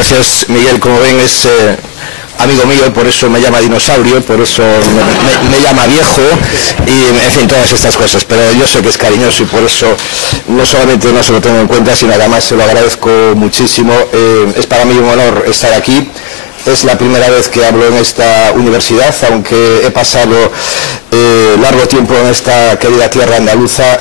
gracias, Miguel. Como ven, es amigo mío, por eso me llama dinosaurio, por eso me llama viejo y, en fin, todas estas cosas. Pero yo sé que es cariñoso y por eso no solamente no se lo tengo en cuenta, sino además se lo agradezco muchísimo. Es para mí un honor estar aquí. Es la primera vez que hablo en esta universidad, aunque he pasado largo tiempo en esta querida tierra andaluza.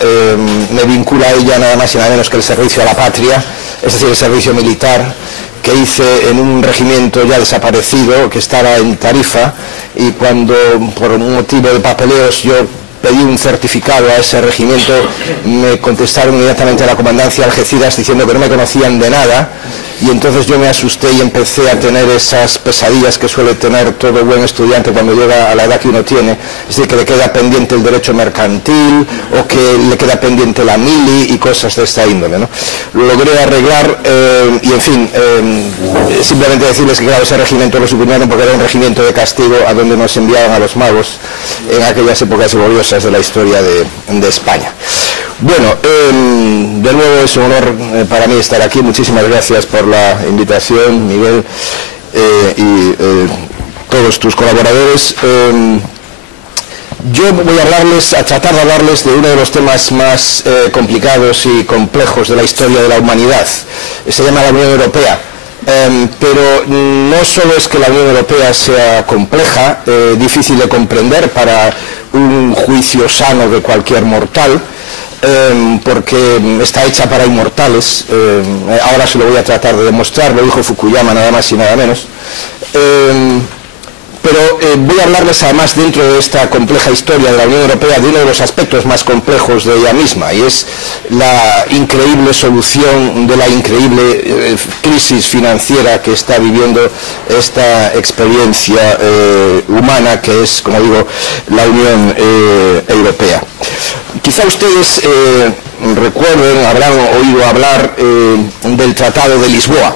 Me vincula a ella nada más y nada menos que el servicio a la patria, es decir, el servicio militar que hice en un regimiento ya desaparecido que estaba en Tarifa, y cuando por un motivo de papeleos yo pedí un certificado a ese regimiento, me contestaron inmediatamente a la comandancia de Algeciras diciendo que no me conocían de nada, y entonces yo me asusté y empecé a tener esas pesadillas que suele tener todo buen estudiante cuando llega a la edad que uno tiene, es decir, que le queda pendiente el derecho mercantil o que le queda pendiente la mili y cosas de esta índole, ¿no? Lo logré arreglar y, en fin, simplemente decirles que, claro, ese regimiento lo suprimieron porque era un regimiento de castigo a donde nos enviaban a los magos en aquellas épocas gloriosas de la historia de España. Bueno, de nuevo es un honor para mí estar aquí. Muchísimas gracias por la invitación, Miguel, y todos tus colaboradores. Yo voy a tratar de hablarles de uno de los temas más complicados y complejos de la historia de la humanidad. Se llama la Unión Europea. Pero no solo es que la Unión Europea sea compleja, difícil de comprender para un juicio sano de cualquier mortal, porque está hecha para inmortales. Ahora se lo voy a tratar de demostrar, lo dijo Fukuyama nada más y nada menos. Pero voy a hablarles además, dentro de esta compleja historia de la Unión Europea, de uno de los aspectos más complejos de ella misma, y es la increíble solución de la increíble crisis financiera que está viviendo esta experiencia humana que es, como digo, la Unión Europea. Quizá ustedes recuerden, habrán oído hablar del Tratado de Lisboa.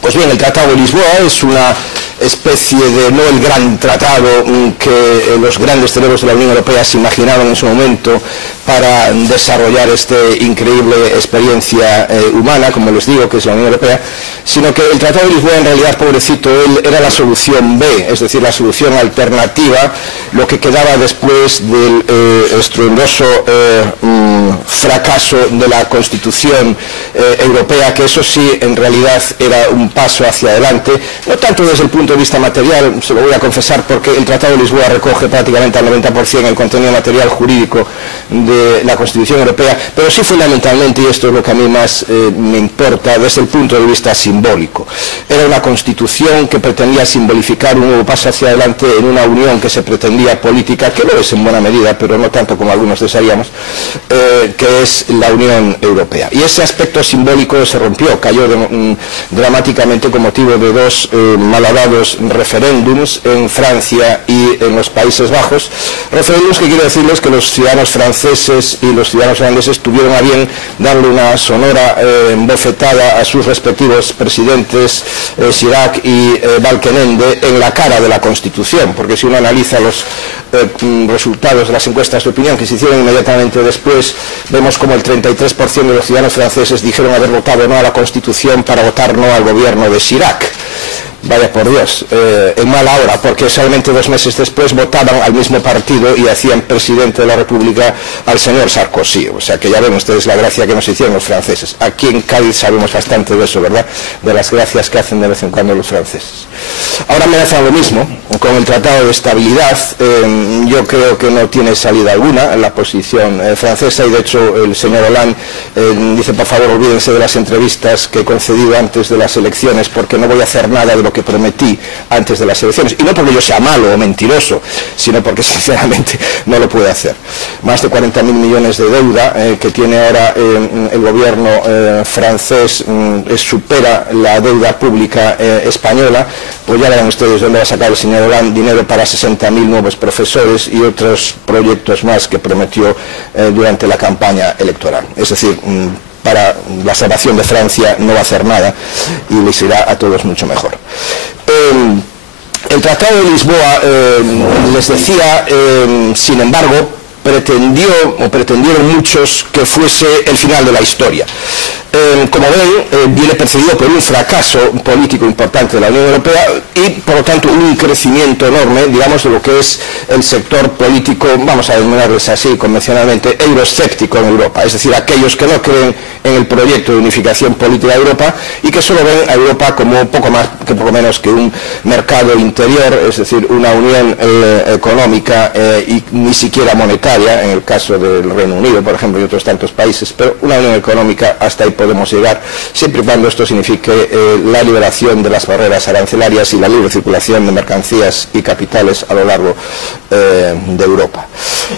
Pues bien, el Tratado de Lisboa es una especie de, no el gran tratado que los grandes cerebros de la Unión Europea se imaginaron en su momento para desarrollar esta increíble experiencia humana, como les digo, que es la Unión Europea, sino que el Tratado de Lisboa, en realidad, pobrecito, él era la solución B, es decir, la solución alternativa, lo que quedaba después del estruendoso fracaso de la Constitución Europea, que eso sí, en realidad, era un paso hacia adelante, no tanto desde el punto de vista material, se lo voy a confesar, porque el Tratado de Lisboa recoge prácticamente al 90% el contenido material jurídico de la Constitución Europea, pero sí fundamentalmente, y esto es lo que a mí más me importa, desde el punto de vista simbólico. Era una Constitución que pretendía simbolificar un nuevo paso hacia adelante en una unión que se pretendía política, que lo es en buena medida, pero no tanto como algunos desearíamos, que es la Unión Europea. Y ese aspecto simbólico se rompió, cayó dramáticamente con motivo de dos malhadados referéndums en Francia y en los Países Bajos. Referéndums que quiero decirles que los ciudadanos franceses y los ciudadanos holandeses tuvieron a bien darle una sonora bofetada a sus respectivos presidentes Chirac y Balkenende en la cara de la Constitución, porque si uno analiza los resultados de las encuestas de opinión que se hicieron inmediatamente después, vemos como el 33% de los ciudadanos franceses dijeron haber votado no a la Constitución para votar no al gobierno de Chirac. Vaya por Dios, en mala hora, porque solamente 2 meses después votaban al mismo partido y hacían presidente de la República al señor Sarkozy. O sea que ya ven ustedes la gracia que nos hicieron los franceses. Aquí en Cádiz sabemos bastante de eso, ¿verdad? De las gracias que hacen de vez en cuando los franceses. Ahora me hacen lo mismo con el Tratado de Estabilidad. Yo creo que no tiene salida alguna en la posición francesa, y de hecho el señor Hollande dice: por favor, olvídense de las entrevistas que he concedido antes de las elecciones, porque no voy a hacer nada de lo que prometí antes de las elecciones, y no porque yo sea malo o mentiroso, sino porque sinceramente no lo puede hacer. Más de 40.000 millones de deuda que tiene ahora el gobierno francés supera la deuda pública española. Pues ya verán ustedes dónde va a sacar el señor Hollande dinero para 60.000 nuevos profesores y otros proyectos más que prometió durante la campaña electoral. Es decir, para la salvación de Francia no va a hacer nada y les irá a todos mucho mejor. El Tratado de Lisboa, les decía, sin embargo, pretendieron muchos que fuese el final de la historia. como ven, viene precedido por un fracaso político importante de la Unión Europea y, por lo tanto, un crecimiento enorme, digamos, de lo que es el sector político, vamos a denominarles así convencionalmente, euroescéptico en Europa, es decir, aquellos que no creen en el proyecto de unificación política de Europa y que solo ven a Europa como poco menos que un mercado interior, es decir, una unión económica y ni siquiera monetaria, en el caso del Reino Unido, por ejemplo, y otros tantos países, pero una unión económica, hasta ahí podemos llegar, siempre y cuando esto signifique la liberación de las barreras arancelarias y la libre circulación de mercancías y capitales a lo largo de Europa.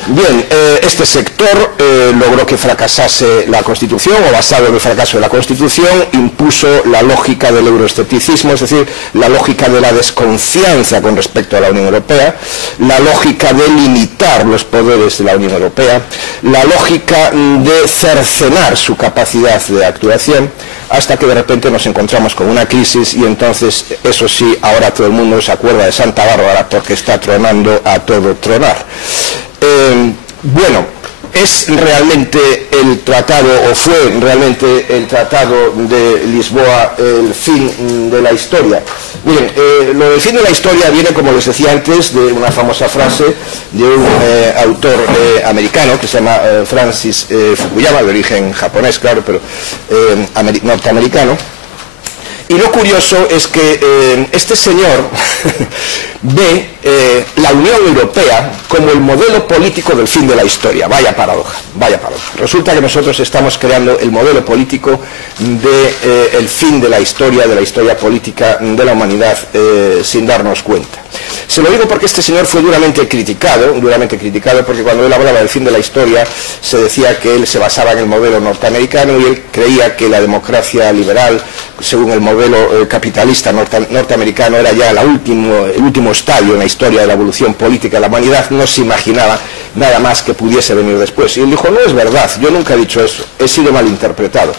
Bien, este sector logró que fracasase la Constitución, o basado en el fracaso de la Constitución, impuso la lógica del euroescepticismo, es decir, la lógica de la desconfianza con respecto a la Unión Europea, la lógica de limitar los poderes de la Unión Europea, la lógica de cercenar su capacidad de actuación, hasta que de repente nos encontramos con una crisis y entonces, eso sí, ahora todo el mundo se acuerda de Santa Bárbara porque está tronando a todo tronar. Bueno, ¿es realmente el tratado, o fue realmente el tratado de Lisboa el fin de la historia? Miren, lo del fin de la historia viene, como les decía antes, de una famosa frase de un autor americano que se llama Francis Fukuyama, de origen japonés, claro, pero norteamericano. Y lo curioso es que este señor ve la Unión Europea como el modelo político del fin de la historia. Vaya paradoja, vaya paradoja. Resulta que nosotros estamos creando el modelo político del fin de la historia política de la humanidad sin darnos cuenta. Se lo digo porque este señor fue duramente criticado porque cuando él hablaba del fin de la historia se decía que él se basaba en el modelo norteamericano y él creía que la democracia liberal, según el modelo capitalista norteamericano, era ya el último estadio en la historia de la evolución política de la humanidad, no se imaginaba nada más que pudiese venir después. Y él dijo, no es verdad, yo nunca he dicho eso, he sido malinterpretado.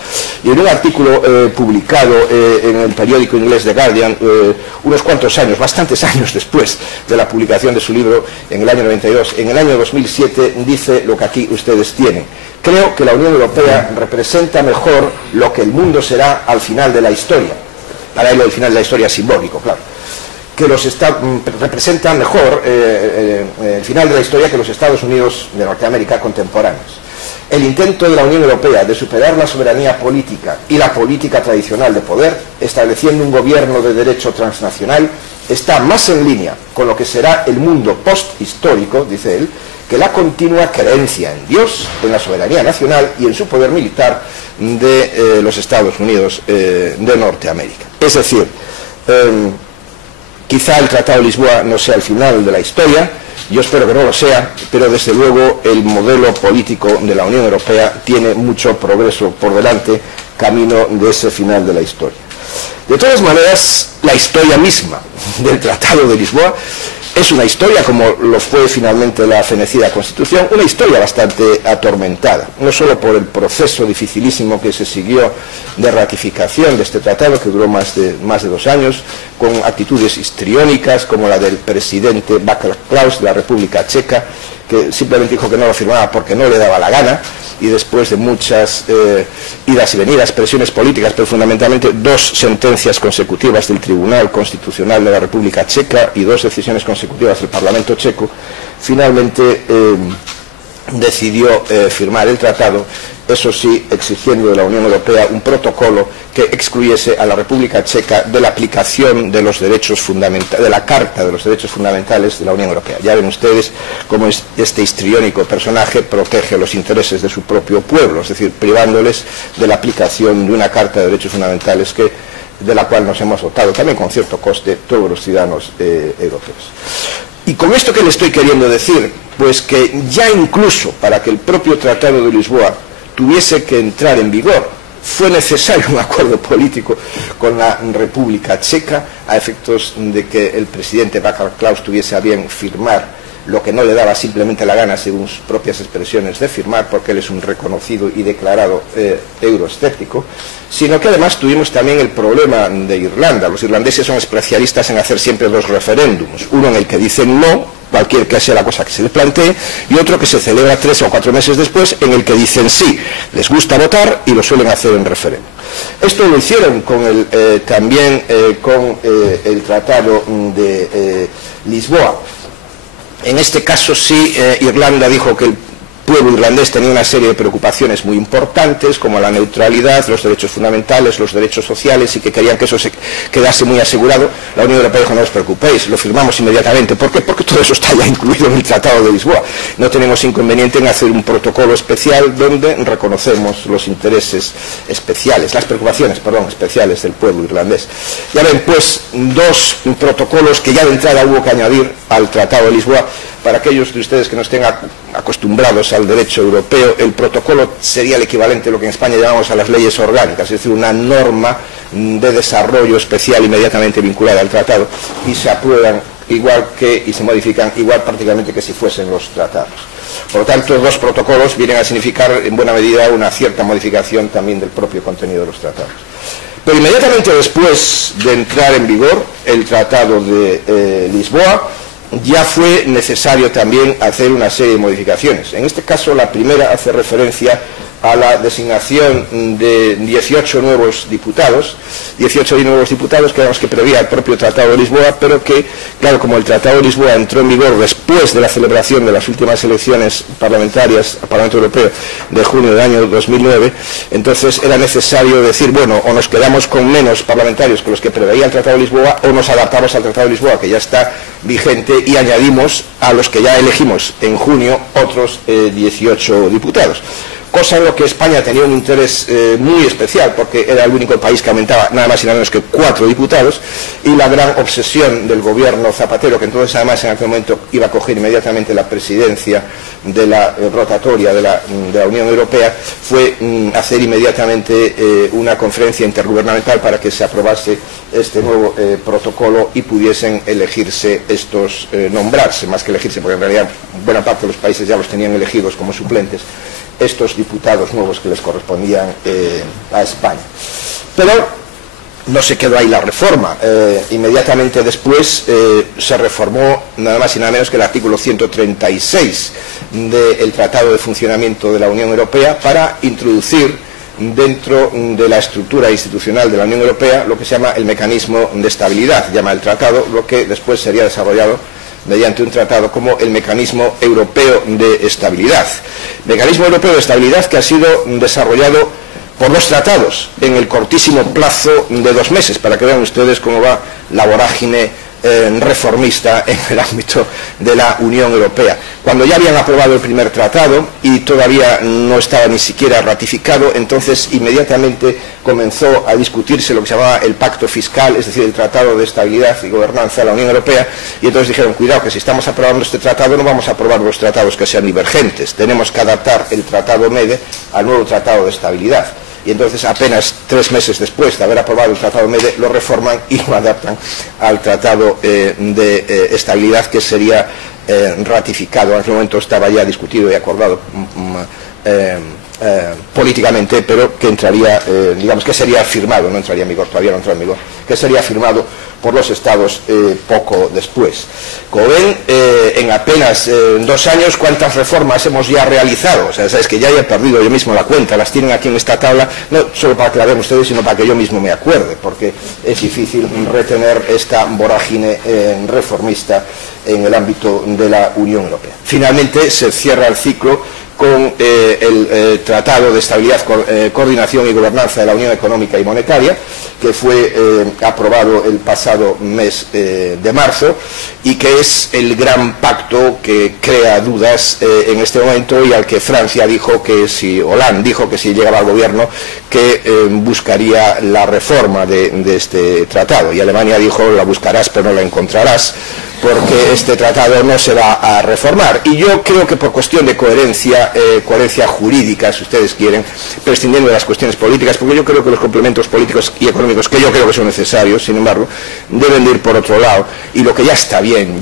Y en un artículo publicado en el periódico inglés The Guardian, unos cuantos años, bastantes años después de la publicación de su libro en el año 92, en el año 2007 dice lo que aquí ustedes tienen. Creo que la Unión Europea representa mejor lo que el mundo será al final de la historia. Para él, el final de la historia es simbólico, claro. Que representa mejor el final de la historia que los Estados Unidos de Norteamérica contemporáneos. El intento de la Unión Europea de superar la soberanía política y la política tradicional de poder, estableciendo un gobierno de derecho transnacional, está más en línea con lo que será el mundo posthistórico, dice él, que la continua creencia en Dios, en la soberanía nacional y en su poder militar de los Estados Unidos de Norteamérica. Es decir, quizá el Tratado de Lisboa no sea el final de la historia, yo espero que no lo sea, pero desde luego el modelo político de la Unión Europea tiene mucho progreso por delante, camino de ese final de la historia. De todas maneras, la historia misma del Tratado de Lisboa es una historia, como lo fue finalmente la fenecida Constitución, una historia bastante atormentada, no solo por el proceso dificilísimo que se siguió de ratificación de este tratado, que duró más de 2 años, con actitudes histriónicas como la del presidente Václav Klaus de la República Checa, que simplemente dijo que no lo firmaba porque no le daba la gana, y después de muchas idas y venidas, presiones políticas, pero fundamentalmente 2 sentencias consecutivas del Tribunal Constitucional de la República Checa y 2 decisiones consecutivas del Parlamento checo, finalmente decidió firmar el tratado, eso sí, exigiendo de la Unión Europea un protocolo que excluyese a la República Checa de la aplicación de los derechos fundamentales, de la Carta de los Derechos Fundamentales de la Unión Europea. Ya ven ustedes cómo este histriónico personaje protege los intereses de su propio pueblo, es decir, privándoles de la aplicación de una Carta de Derechos Fundamentales de la cual nos hemos dotado también con cierto coste todos los ciudadanos europeos. Y con esto que le estoy queriendo decir, pues que ya incluso para que el propio Tratado de Lisboa tuviese que entrar en vigor, fue necesario un acuerdo político con la República Checa a efectos de que el presidente Václav Klaus tuviese a bien firmar lo que no le daba simplemente la gana, según sus propias expresiones, de firmar, porque él es un reconocido y declarado euroescéptico, sino que además tuvimos también el problema de Irlanda. Los irlandeses son especialistas en hacer siempre 2 referéndums, uno en el que dicen no, cualquier que sea la cosa que se les plantee, y otro que se celebra 3 o 4 meses después, en el que dicen sí, les gusta votar y lo suelen hacer en referéndum. Esto lo hicieron con también con el Tratado de Lisboa. En este caso sí, Irlanda dijo que el pueblo irlandés tenía una serie de preocupaciones muy importantes, como la neutralidad, los derechos fundamentales, los derechos sociales, y que querían que eso se quedase muy asegurado. La Unión Europea dijo: no os preocupéis, lo firmamos inmediatamente. ¿Por qué? Porque todo eso está ya incluido en el Tratado de Lisboa. No tenemos inconveniente en hacer un protocolo especial donde reconocemos los intereses especiales, las preocupaciones, especiales del pueblo irlandés. Ya ven, pues, 2 protocolos que ya de entrada hubo que añadir al Tratado de Lisboa. Para aquellos de ustedes que no estén acostumbrados al derecho europeo, el protocolo sería el equivalente a lo que en España llamamos a las leyes orgánicas, es decir, una norma de desarrollo especial inmediatamente vinculada al tratado, y se aprueban igual que, y se modifican igual prácticamente que si fuesen los tratados. Por lo tanto, 2 protocolos vienen a significar en buena medida una cierta modificación también del propio contenido de los tratados. Pero inmediatamente después de entrar en vigor el Tratado de Lisboa, ya fue necesario también hacer una serie de modificaciones. En este caso, la primera hace referencia a la designación de 18 nuevos diputados, que eran los que prevía el propio Tratado de Lisboa, pero que, claro, como el Tratado de Lisboa entró en vigor después de la celebración de las últimas elecciones parlamentarias al Parlamento Europeo de junio del año 2009, entonces era necesario decir, bueno, o nos quedamos con menos parlamentarios que los que preveía el Tratado de Lisboa, o nos adaptamos al Tratado de Lisboa, que ya está vigente, y añadimos a los que ya elegimos en junio otros 18 diputados. Cosa en lo que España tenía un interés muy especial, porque era el único país que aumentaba nada más y nada menos que 4 diputados, y la gran obsesión del gobierno Zapatero, que entonces además en aquel momento iba a coger inmediatamente la presidencia de la rotatoria de la Unión Europea, fue hacer inmediatamente una conferencia intergubernamental para que se aprobase este nuevo protocolo y pudiesen elegirse estos, nombrarse, más que elegirse, porque en realidad buena parte de los países ya los tenían elegidos como suplentes, estos diputados nuevos que les correspondían a España. Pero no se quedó ahí la reforma. Inmediatamente después se reformó nada más y nada menos que el artículo 136 del Tratado de Funcionamiento de la Unión Europea, para introducir dentro de la estructura institucional de la Unión Europea lo que se llama el mecanismo de estabilidad, llama el tratado, lo que después sería desarrollado mediante un tratado como el Mecanismo Europeo de Estabilidad. Mecanismo Europeo de Estabilidad que ha sido desarrollado por 2 tratados en el cortísimo plazo de 2 meses, para que vean ustedes cómo va la vorágine reformista en el ámbito de la Unión Europea. Cuando ya habían aprobado el primer tratado y todavía no estaba ni siquiera ratificado, entonces inmediatamente comenzó a discutirse lo que se llamaba el pacto fiscal, es decir, el Tratado de Estabilidad y Gobernanza de la Unión Europea, y entonces dijeron: cuidado, que si estamos aprobando este tratado no vamos a aprobar los tratados que sean divergentes, tenemos que adaptar el Tratado MEDE al nuevo Tratado de Estabilidad. Y entonces, apenas 3 meses después de haber aprobado el Tratado MEDE, lo reforman y lo adaptan al Tratado de Estabilidad, que sería ratificado. En aquel momento estaba ya discutido y acordado políticamente, pero que entraría, digamos que sería firmado, no entraría en vigor, todavía no entró en vigor, que sería firmado por los Estados poco después. Como ven, en apenas 2 años, ¿cuántas reformas hemos ya realizado? O sea, sabes que ya he perdido yo mismo la cuenta, las tienen aquí en esta tabla, no solo para que la vean ustedes, sino para que yo mismo me acuerde, porque es difícil retener esta vorágine reformista en el ámbito de la Unión Europea. Finalmente se cierra el ciclo con el Tratado de Estabilidad, Coordinación y Gobernanza de la Unión Económica y Monetaria, que fue aprobado el pasado mes de marzo, y que es el gran pacto que crea dudas en este momento, y al que Francia dijo que si, Hollande dijo que si llegaba al gobierno, que buscaría la reforma de este tratado, y Alemania dijo: la buscarás pero no la encontrarás, porque este tratado no se va a reformar. Y yo creo que por cuestión de coherencia jurídica, si ustedes quieren, prescindiendo de las cuestiones políticas, porque yo creo que los complementos políticos y económicos, que yo creo que son necesarios, sin embargo, deben de ir por otro lado, y lo que ya está bien,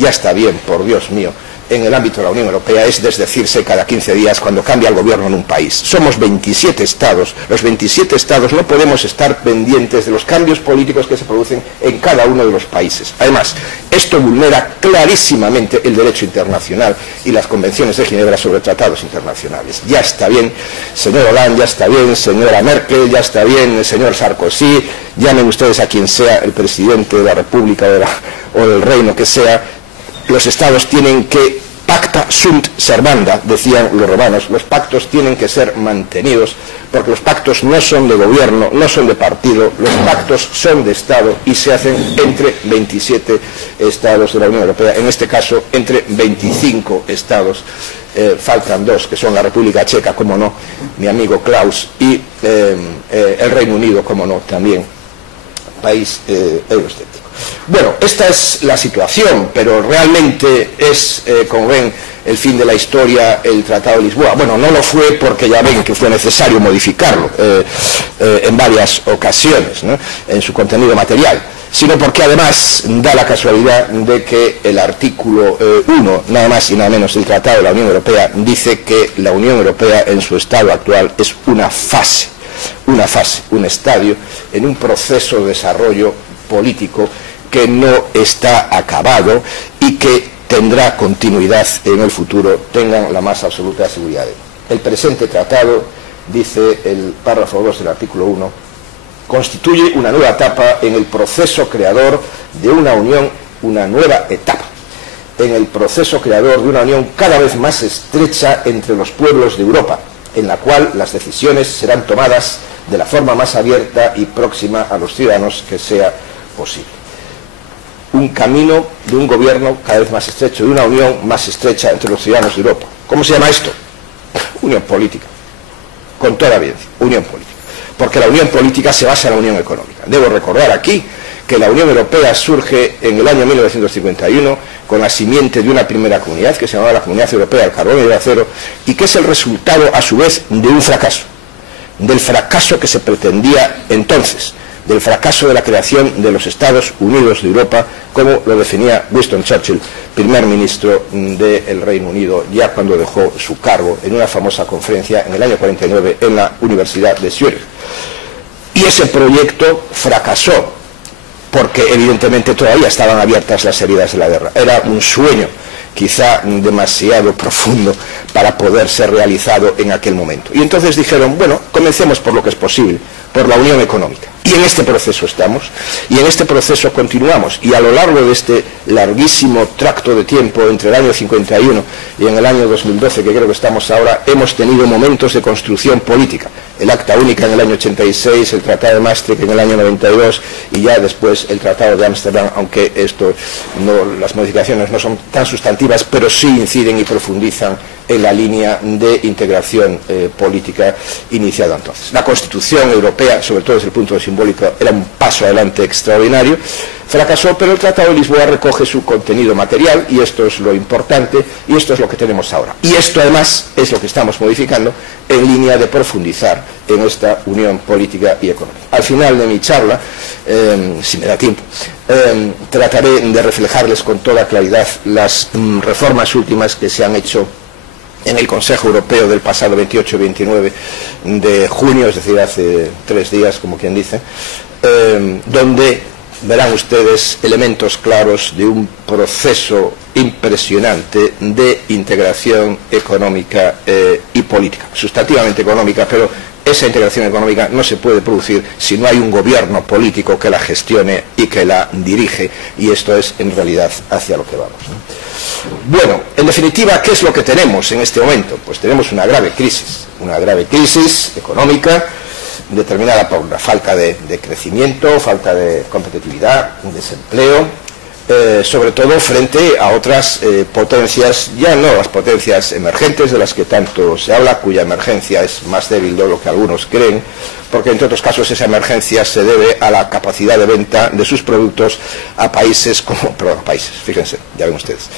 por Dios mío, en el ámbito de la Unión Europea es desdecirse cada 15 días cuando cambia el gobierno en un país. Somos 27 Estados, los 27 Estados no podemos estar pendientes de los cambios políticos que se producen en cada uno de los países. Además, esto vulnera clarísimamente el derecho internacional y las convenciones de Ginebra sobre tratados internacionales. Ya está bien, señor Hollande, ya está bien, señora Merkel, ya está bien, señor Sarkozy, llamen ustedes a quien sea el presidente de la República o del Reino que sea. Los estados tienen que, pacta sunt servanda, decían los romanos, los pactos tienen que ser mantenidos, porque los pactos no son de gobierno, no son de partido, los pactos son de Estado y se hacen entre 27 estados de la Unión Europea, en este caso entre 25 estados, faltan dos, que son la República Checa, como no, mi amigo Klaus, y el Reino Unido, como no, también, país euroescéptico. Bueno, esta es la situación, pero realmente es, como ven, el fin de la historia, el Tratado de Lisboa. Bueno, no lo fue porque ya ven que fue necesario modificarlo en varias ocasiones, ¿no?, en su contenido material, sino porque además da la casualidad de que el artículo 1, nada más y nada menos del Tratado de la Unión Europea, dice que la Unión Europea en su estado actual es una fase, un estadio en un proceso de desarrollo político que no está acabado y que tendrá continuidad en el futuro, tengan la más absoluta seguridad de ello. El presente tratado, dice el párrafo 2 del artículo 1, constituye una nueva etapa en el proceso creador de una unión, una nueva etapa en el proceso creador de una unión cada vez más estrecha entre los pueblos de Europa, en la cual las decisiones serán tomadas de la forma más abierta y próxima a los ciudadanos que sea posible. Un camino de un gobierno cada vez más estrecho, de una unión más estrecha entre los ciudadanos de Europa. ¿Cómo se llama esto? Unión política. Con toda evidencia, unión política. Porque la unión política se basa en la unión económica. Debo recordar aquí que la Unión Europea surge en el año 1951 con la simiente de una primera comunidad que se llamaba la Comunidad Europea del Carbón y del Acero, y que es el resultado, a su vez, de un fracaso, del fracaso que se pretendía entonces, del fracaso de la creación de los Estados Unidos de Europa, como lo definía Winston Churchill, primer ministro del Reino Unido, ya cuando dejó su cargo en una famosa conferencia en el año 49 en la Universidad de Zúrich. Y ese proyecto fracasó, porque evidentemente todavía estaban abiertas las heridas de la guerra. Era un sueño quizá demasiado profundo para poder ser realizado en aquel momento. Y entonces dijeron, bueno, comencemos por lo que es posible, por la unión económica. Y en este proceso estamos, y en este proceso continuamos, y a lo largo de este larguísimo tracto de tiempo entre el año 51 y en el año 2012, que creo que estamos ahora, hemos tenido momentos de construcción política. El Acta Única en el año 86, el Tratado de Maastricht en el año 92, y ya después el Tratado de Ámsterdam, aunque esto no, las modificaciones no son tan sustantivas, pero sí inciden y profundizan en la línea de integración política iniciada entonces. La Constitución Europea, sobre todo desde el punto de vista simbólico, era un paso adelante extraordinario. Fracasó, pero el Tratado de Lisboa recoge su contenido material, y esto es lo importante, y esto es lo que tenemos ahora. Y esto además es lo que estamos modificando en línea de profundizar en esta unión política y económica. Al final de mi charla, si me da tiempo, trataré de reflejarles con toda claridad las reformas últimas que se han hecho en el Consejo Europeo del pasado 28 y 29 de junio, es decir, hace 3 días, como quien dice, donde verán ustedes elementos claros de un proceso impresionante de integración económica y política, sustantivamente económica, pero esa integración económica no se puede producir si no hay un gobierno político que la gestione y que la dirige, y esto es en realidad hacia lo que vamos, ¿no? Bueno, en definitiva, ¿qué es lo que tenemos en este momento? Pues tenemos una grave crisis económica, determinada por la falta de crecimiento, falta de competitividad, desempleo, sobre todo frente a otras potencias, ya no las potencias emergentes de las que tanto se habla, cuya emergencia es más débil de lo que algunos creen, porque entre otros casos esa emergencia se debe a la capacidad de venta de sus productos a países como, fíjense, ya ven ustedes,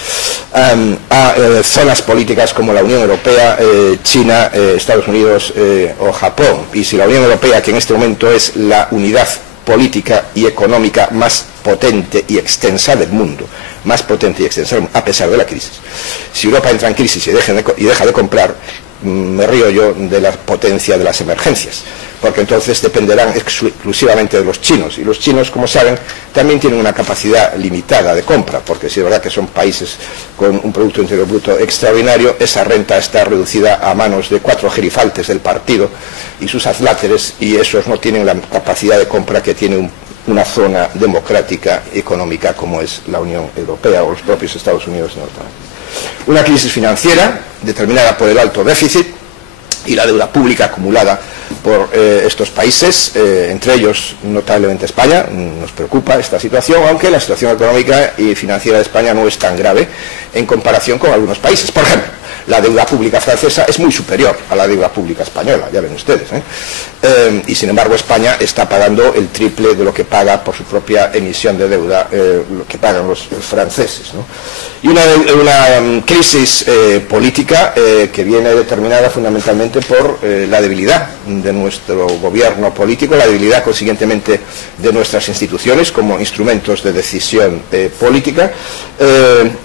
a zonas políticas como la Unión Europea, China, Estados Unidos o Japón. Y si la Unión Europea, que en este momento es la unidad política y económica más potente y extensa del mundo, más potente y extensa a pesar de la crisis. Si Europa entra en crisis y deja de comprar, me río yo de la potencia de las emergencias, porque entonces dependerán exclusivamente de los chinos, y los chinos, como saben, también tienen una capacidad limitada de compra, porque si es verdad que son países con un Producto Interior Bruto extraordinario, esa renta está reducida a manos de 4 gerifaltes del partido y sus adláteres, y esos no tienen la capacidad de compra que tiene una zona democrática económica como es la Unión Europea o los propios Estados Unidos de Norteamérica. Una crisis financiera determinada por el alto déficit y la deuda pública acumulada por estos países, entre ellos notablemente España. Nos preocupa esta situación, aunque la situación económica y financiera de España no es tan grave en comparación con algunos países. Por ejemplo, la deuda pública francesa es muy superior a la deuda pública española, ya ven ustedes, y sin embargo España está pagando el triple de lo que paga por su propia emisión de deuda, lo que pagan los franceses, ¿no? Y una crisis política que viene determinada fundamentalmente por la debilidad de nuestro gobierno político, la debilidad consiguientemente de nuestras instituciones como instrumentos de decisión política,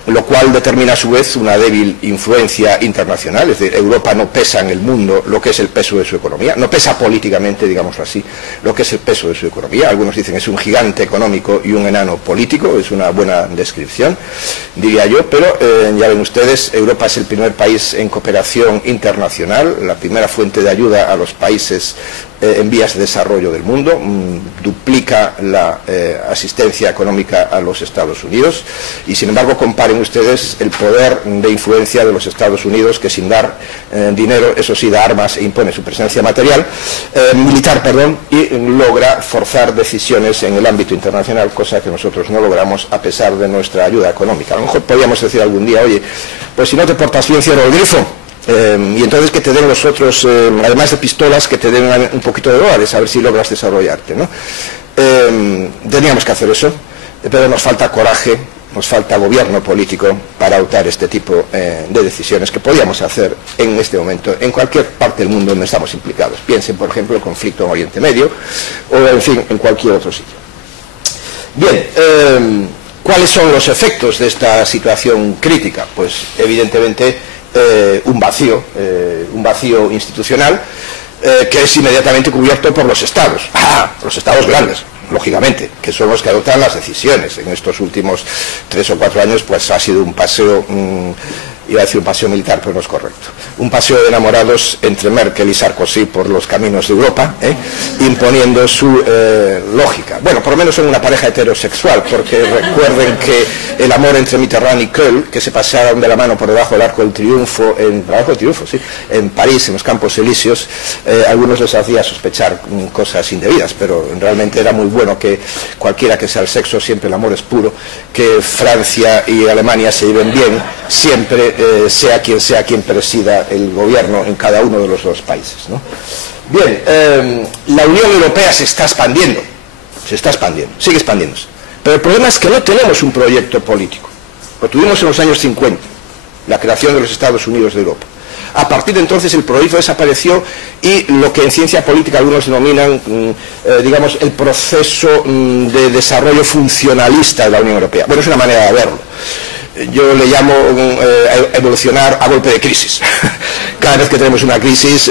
lo cual determina a su vez una débil influencia internacional. Es decir, Europa no pesa en el mundo lo que es el peso de su economía, no pesa políticamente, digámoslo así, lo que es el peso de su economía. Algunos dicen es un gigante económico y un enano político, es una buena descripción, diría yo, pero ya ven ustedes, Europa es el primer país en cooperación internacional, la primera fuente de ayuda a los países en vías de desarrollo del mundo, duplica la asistencia económica a los Estados Unidos, y sin embargo comparen ustedes el poder de influencia de los Estados Unidos, que sin dar dinero, eso sí, da armas e impone su presencia militar, y logra forzar decisiones en el ámbito internacional, cosa que nosotros no logramos a pesar de nuestra ayuda económica. A lo mejor podríamos decir algún día, oye, pues si no te portas bien, cierro el grifo. Y entonces que te den los otros, además de pistolas, que te den un poquito de dólares, a ver si logras desarrollarte, ¿no? Teníamos que hacer eso, pero nos falta coraje, nos falta gobierno político para adoptar este tipo de decisiones que podíamos hacer en este momento en cualquier parte del mundo donde estamos implicados. Piensen, por ejemplo, el conflicto en Oriente Medio o, en fin, en cualquier otro sitio. Bien, ¿cuáles son los efectos de esta situación crítica? Pues, evidentemente, un vacío institucional que es inmediatamente cubierto por los estados, los estados grandes, lógicamente, que son los que adoptan las decisiones. En estos últimos 3 o 4 años pues ha sido un paseo, iba a decir un paseo militar, pero no es correcto, un paseo de enamorados entre Merkel y Sarkozy por los caminos de Europa, imponiendo su lógica. Bueno, por lo menos son una pareja heterosexual, porque recuerden que el amor entre Mitterrand y Kohl, que se pasaron de la mano por debajo del Arco del Triunfo, en París, en los Campos Elíseos, algunos les hacía sospechar cosas indebidas, pero realmente era muy bueno que cualquiera que sea el sexo, siempre el amor es puro, que Francia y Alemania se lleven bien, siempre sea quien presida el gobierno en cada uno de los dos países, ¿no? Bien, la Unión Europea se está expandiendo, sigue expandiéndose, pero el problema es que no tenemos un proyecto político. Lo tuvimos en los años 50, la creación de los Estados Unidos de Europa. A partir de entonces el proyecto desapareció y lo que en ciencia política algunos denominan, digamos, el proceso de desarrollo funcionalista de la Unión Europea. Bueno, es una manera de verlo. Yo le llamo evolucionar a golpe de crisis. Cada vez que tenemos una crisis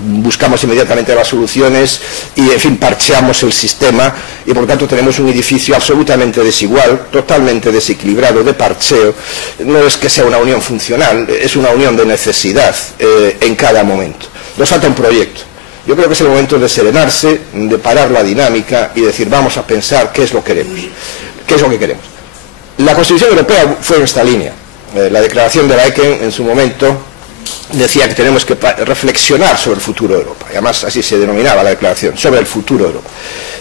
buscamos inmediatamente las soluciones y, en fin, parcheamos el sistema y por lo tanto tenemos un edificio absolutamente desigual, totalmente desequilibrado, de parcheo. No es que sea una unión funcional, es una unión de necesidad en cada momento. Nos falta un proyecto. Yo creo que es el momento de serenarse, de parar la dinámica y decir, vamos a pensar qué es lo que queremos. ¿Qué es lo que queremos? La Constitución Europea fue en esta línea. La declaración de Laeken en su momento decía que tenemos que reflexionar sobre el futuro de Europa. Y además así se denominaba la declaración, sobre el futuro de Europa.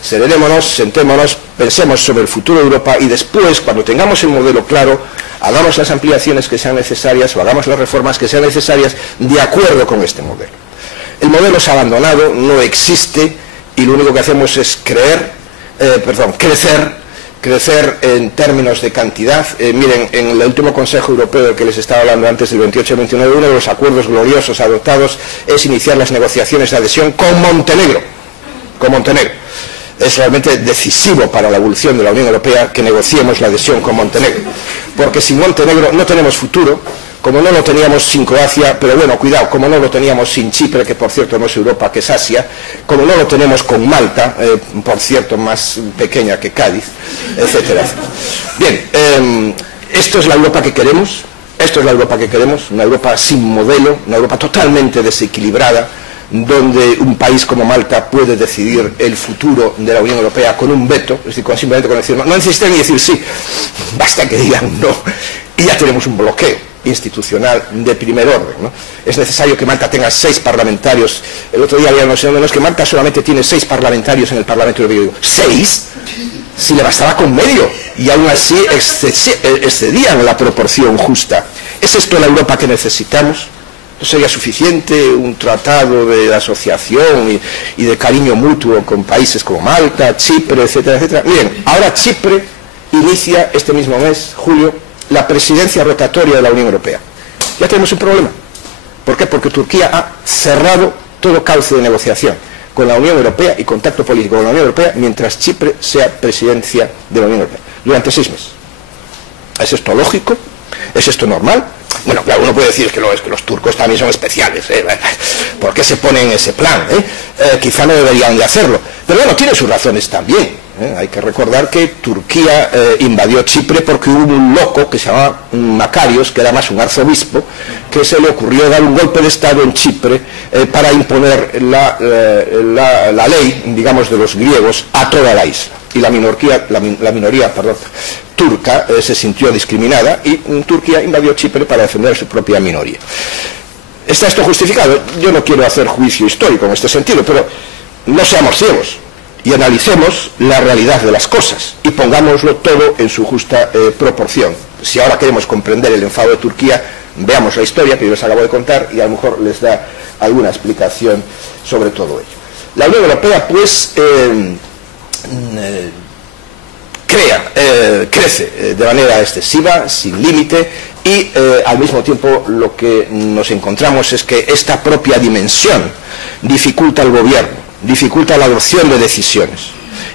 Serenémonos, sentémonos, pensemos sobre el futuro de Europa y después, cuando tengamos el modelo claro, hagamos las ampliaciones que sean necesarias o hagamos las reformas que sean necesarias de acuerdo con este modelo. El modelo es abandonado, no existe y lo único que hacemos es crecer en términos de cantidad. Miren, en el último Consejo Europeo del que les estaba hablando antes, del 28 al 29, uno de los acuerdos gloriosos adoptados es iniciar las negociaciones de adhesión con Montenegro. es realmente decisivo para la evolución de la Unión Europea que negociemos la adhesión con Montenegro, porque sin Montenegro no tenemos futuro, como no lo teníamos sin Croacia, pero bueno, cuidado, como no lo teníamos sin Chipre, que por cierto no es Europa, que es Asia, como no lo tenemos con Malta, por cierto más pequeña que Cádiz, etcétera, etcétera. Bien, esto es la Europa que queremos, una Europa sin modelo, una Europa totalmente desequilibrada, donde un país como Malta puede decidir el futuro de la Unión Europea con un veto, es decir, simplemente con decir no necesitan ni decir sí, basta que digan no, y ya tenemos un bloqueo institucional de primer orden, ¿no? Es necesario que Malta tenga 6 parlamentarios. El otro día había no es que Malta solamente tiene 6 parlamentarios en el Parlamento Europeo. Digo, ¿6? Si le bastaba con medio, y aún así excedían la proporción justa. ¿Es esto la Europa que necesitamos? ¿No sería suficiente un tratado de asociación y de cariño mutuo con países como Malta, Chipre, etcétera, etcétera? Miren, ahora Chipre inicia este mismo mes, julio, la presidencia rotatoria de la Unión Europea. Ya tenemos un problema. ¿Por qué? Porque Turquía ha cerrado todo cauce de negociación con la Unión Europea y contacto político con la Unión Europea mientras Chipre sea presidencia de la Unión Europea, durante 6 meses. ¿Es esto lógico? ¿Es esto normal? Bueno, claro, uno puede decir que los turcos también son especiales, ¿por qué se ponen en ese plan? Quizá no deberían de hacerlo, pero bueno, tiene sus razones también. Hay que recordar que Turquía invadió Chipre porque hubo un loco que se llamaba Makarios, que era más un arzobispo, que se le ocurrió dar un golpe de Estado en Chipre para imponer la ley, digamos, de los griegos a toda la isla. Y la minoría turca se sintió discriminada y Turquía invadió Chipre para defender su propia minoría. ¿Está esto justificado? Yo no quiero hacer juicio histórico en este sentido, pero no seamos ciegos y analicemos la realidad de las cosas y pongámoslo todo en su justa proporción. Si ahora queremos comprender el enfado de Turquía, veamos la historia que yo les acabo de contar y a lo mejor les da alguna explicación sobre todo ello. La Unión Europea, pues, crece de manera excesiva, sin límite, y al mismo tiempo lo que nos encontramos es que esta propia dimensión dificulta el gobierno, dificulta la adopción de decisiones.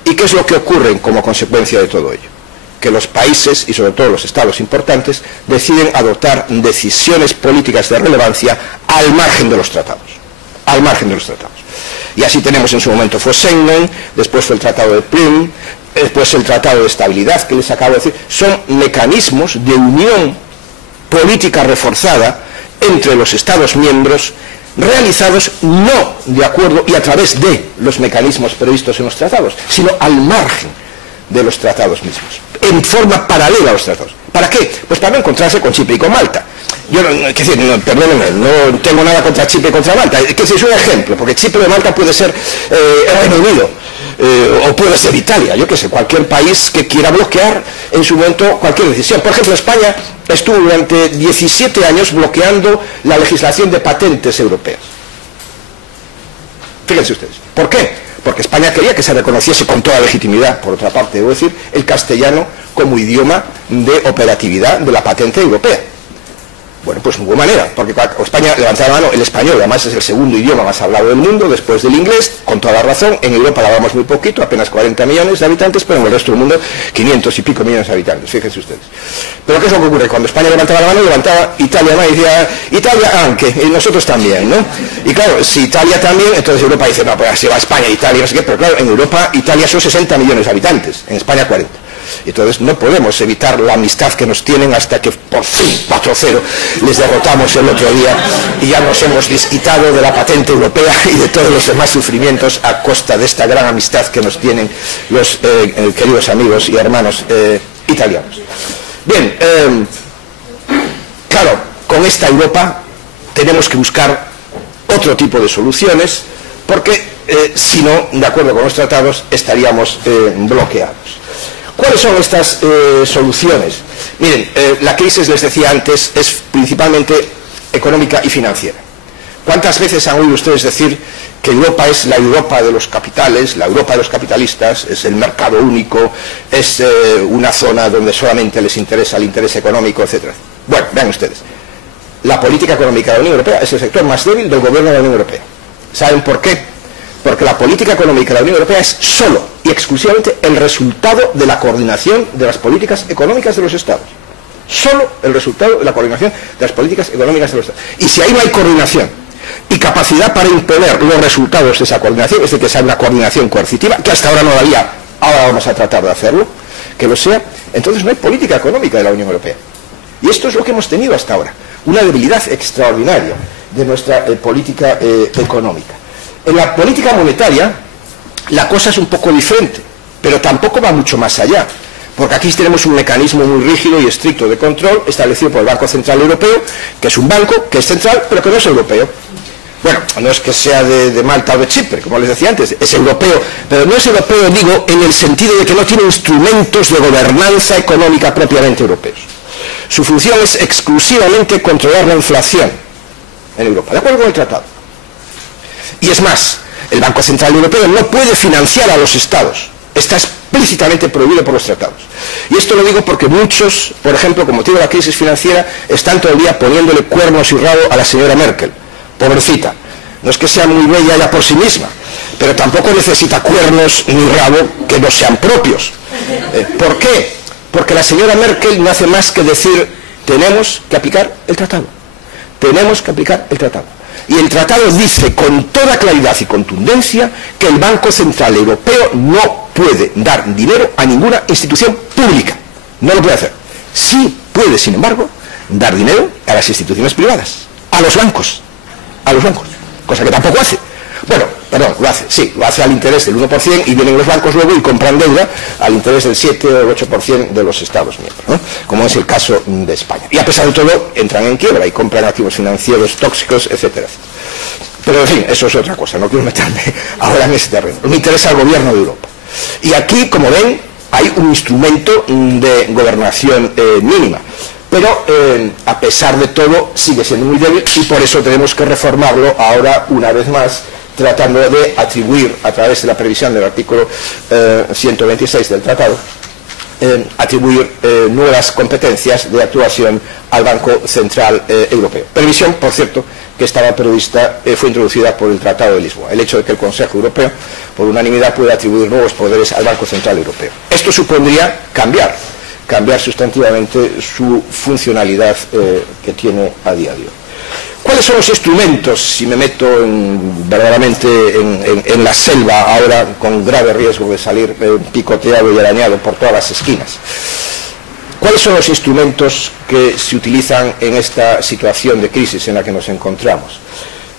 ¿Y qué es lo que ocurre como consecuencia de todo ello? Que los países, y sobre todo los estados importantes, deciden adoptar decisiones políticas de relevancia al margen de los tratados. Al margen de los tratados. Y así tenemos en su momento fue Schengen, después fue el Tratado de Prüm, después el Tratado de Estabilidad, que les acabo de decir. Son mecanismos de unión política reforzada entre los estados miembros, realizados no de acuerdo y a través de los mecanismos previstos en los tratados, sino al margen de los tratados mismos, en forma paralela a los tratados. ¿Para qué? Pues para no encontrarse con Chipre y con Malta. Yo, perdónenme, no tengo nada contra Chipre y contra Malta, es un ejemplo, porque Chipre o Malta puede ser el Reino Unido, o puede ser Italia, yo qué sé, cualquier país que quiera bloquear en su momento cualquier decisión. Por ejemplo, España estuvo durante 17 años bloqueando la legislación de patentes europeas. Fíjense ustedes. ¿Por qué? Porque España quería que se reconociese con toda legitimidad, por otra parte, debo decir, el castellano como idioma de operatividad de la patente europea. Bueno, pues no hubo manera, porque España levantaba la mano, el español además es el segundo idioma más hablado del mundo, después del inglés, con toda la razón. En Europa lo hablamos muy poquito, apenas 40 millones de habitantes, pero en el resto del mundo 500 y pico millones de habitantes, fíjense ustedes. Pero ¿qué es lo que ocurre? Cuando España levantaba la mano, levantaba Italia, ¿no? Y decía, Italia anche, y nosotros también, ¿no? Y claro, si Italia también, entonces Europa dice, no, pues se va a España, Italia, no sé qué, pero claro, en Europa, Italia son 60 millones de habitantes, en España 40. Entonces no podemos evitar la amistad que nos tienen hasta que por fin 4-0 les derrotamos el otro día y ya nos hemos desquitado de la patente europea y de todos los demás sufrimientos a costa de esta gran amistad que nos tienen los queridos amigos y hermanos italianos. Bien, claro, con esta Europa tenemos que buscar otro tipo de soluciones porque si no, de acuerdo con los tratados, estaríamos bloqueados. ¿Cuáles son estas soluciones? Miren, la crisis, les decía antes, es principalmente económica y financiera. ¿Cuántas veces han oído ustedes decir que Europa es la Europa de los capitales, la Europa de los capitalistas, es el mercado único, es una zona donde solamente les interesa el interés económico, etcétera? Bueno, vean ustedes, la política económica de la Unión Europea es el sector más débil del gobierno de la Unión Europea. ¿Saben por qué? Porque la política económica de la Unión Europea es solo y exclusivamente el resultado de la coordinación de las políticas económicas de los Estados. Solo el resultado de la coordinación de las políticas económicas de los Estados. Y si ahí no hay coordinación y capacidad para imponer los resultados de esa coordinación, es decir, que sea una coordinación coercitiva, que hasta ahora no la había, ahora vamos a tratar de hacerlo, que lo sea, entonces no hay política económica de la Unión Europea. Y esto es lo que hemos tenido hasta ahora, una debilidad extraordinaria de nuestra política económica. En la política monetaria la cosa es un poco diferente, pero tampoco va mucho más allá, porque aquí tenemos un mecanismo muy rígido y estricto de control establecido por el Banco Central Europeo, que es un banco que es central, pero que no es europeo. Bueno, no es que sea de Malta o de Chipre, como les decía antes, es europeo, pero no es europeo, digo, en el sentido de que no tiene instrumentos de gobernanza económica propiamente europeos. Su función es exclusivamente controlar la inflación en Europa, de acuerdo con el tratado. Y es más, el Banco Central Europeo no puede financiar a los Estados, está explícitamente prohibido por los tratados. Y esto lo digo porque muchos, por ejemplo, con motivo de la crisis financiera, están todo el día poniéndole cuernos y rabo a la señora Merkel. Pobrecita, no es que sea muy bella ella por sí misma, pero tampoco necesita cuernos ni rabo que no sean propios. ¿Por qué? Porque la señora Merkel no hace más que decir, tenemos que aplicar el tratado. Tenemos que aplicar el tratado. Y el tratado dice con toda claridad y contundencia que el Banco Central Europeo no puede dar dinero a ninguna institución pública. No lo puede hacer. Sí puede, sin embargo, dar dinero a las instituciones privadas, a los bancos, cosa que tampoco hace. Bueno, perdón, lo hace, sí, lo hace al interés del 1% y vienen los bancos luego y compran deuda al interés del 7 o el 8% de los Estados miembros, ¿no? Como es el caso de España. Y a pesar de todo, entran en quiebra y compran activos financieros tóxicos, etcétera, etcétera. Pero en fin, eso es otra cosa, no quiero meterme ahora en ese terreno. Me interesa el gobierno de Europa. Y aquí, como ven, hay un instrumento de gobernación mínima. Pero a pesar de todo sigue siendo muy débil y por eso tenemos que reformarlo ahora una vez más, tratando de atribuir a través de la previsión del artículo 126 del tratado, atribuir nuevas competencias de actuación al Banco Central Europeo. Previsión, por cierto, que estaba prevista, fue introducida por el Tratado de Lisboa, el hecho de que el Consejo Europeo, por unanimidad, pueda atribuir nuevos poderes al Banco Central Europeo. Esto supondría cambiar sustantivamente su funcionalidad que tiene a día de hoy. ¿Cuáles son los instrumentos, si me meto verdaderamente en la selva ahora, con grave riesgo de salir picoteado y arañado por todas las esquinas? ¿Cuáles son los instrumentos que se utilizan en esta situación de crisis en la que nos encontramos?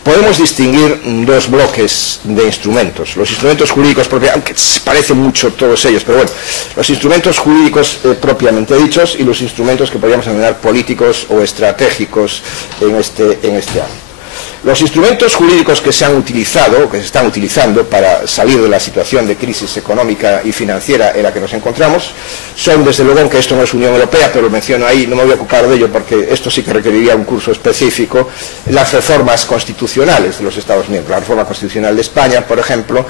Podemos distinguir dos bloques de instrumentos. Los instrumentos jurídicos propiamente, aunque se parecen mucho todos ellos, pero bueno, los instrumentos jurídicos propiamente dichos y los instrumentos que podríamos denominar políticos o estratégicos en este ámbito. Los instrumentos jurídicos que se han utilizado, que se están utilizando para salir de la situación de crisis económica y financiera en la que nos encontramos, son, desde luego, que esto no es Unión Europea, pero lo menciono ahí, no me voy a ocupar de ello porque esto sí que requeriría un curso específico, las reformas constitucionales de los Estados miembros. La reforma constitucional de España, por ejemplo,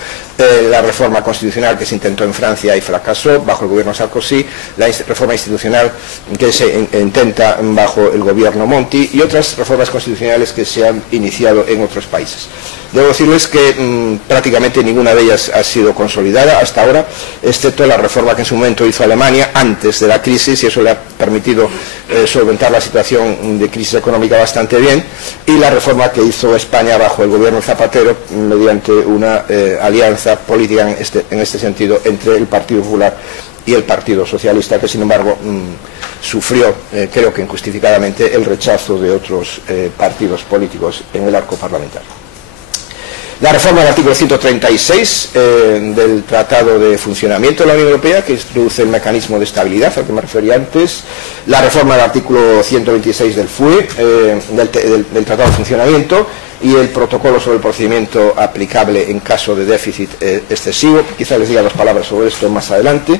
la reforma constitucional que se intentó en Francia y fracasó bajo el gobierno Sarkozy, la reforma institucional que se intenta bajo el gobierno Monti y otras reformas constitucionales que se han iniciado en otros países. Debo decirles que prácticamente ninguna de ellas ha sido consolidada hasta ahora, excepto la reforma que en su momento hizo Alemania antes de la crisis, y eso le ha permitido solventar la situación de crisis económica bastante bien, y la reforma que hizo España bajo el gobierno Zapatero mediante una alianza política en este sentido entre el Partido Popular y el Partido Socialista, que sin embargo sufrió, creo que injustificadamente, el rechazo de otros partidos políticos en el arco parlamentario. La reforma del artículo 136 del Tratado de Funcionamiento de la Unión Europea, que introduce el mecanismo de estabilidad al que me refería antes, la reforma del artículo 126 del FUE, del Tratado de Funcionamiento, y el protocolo sobre el procedimiento aplicable en caso de déficit excesivo, quizá les diga dos palabras sobre esto más adelante,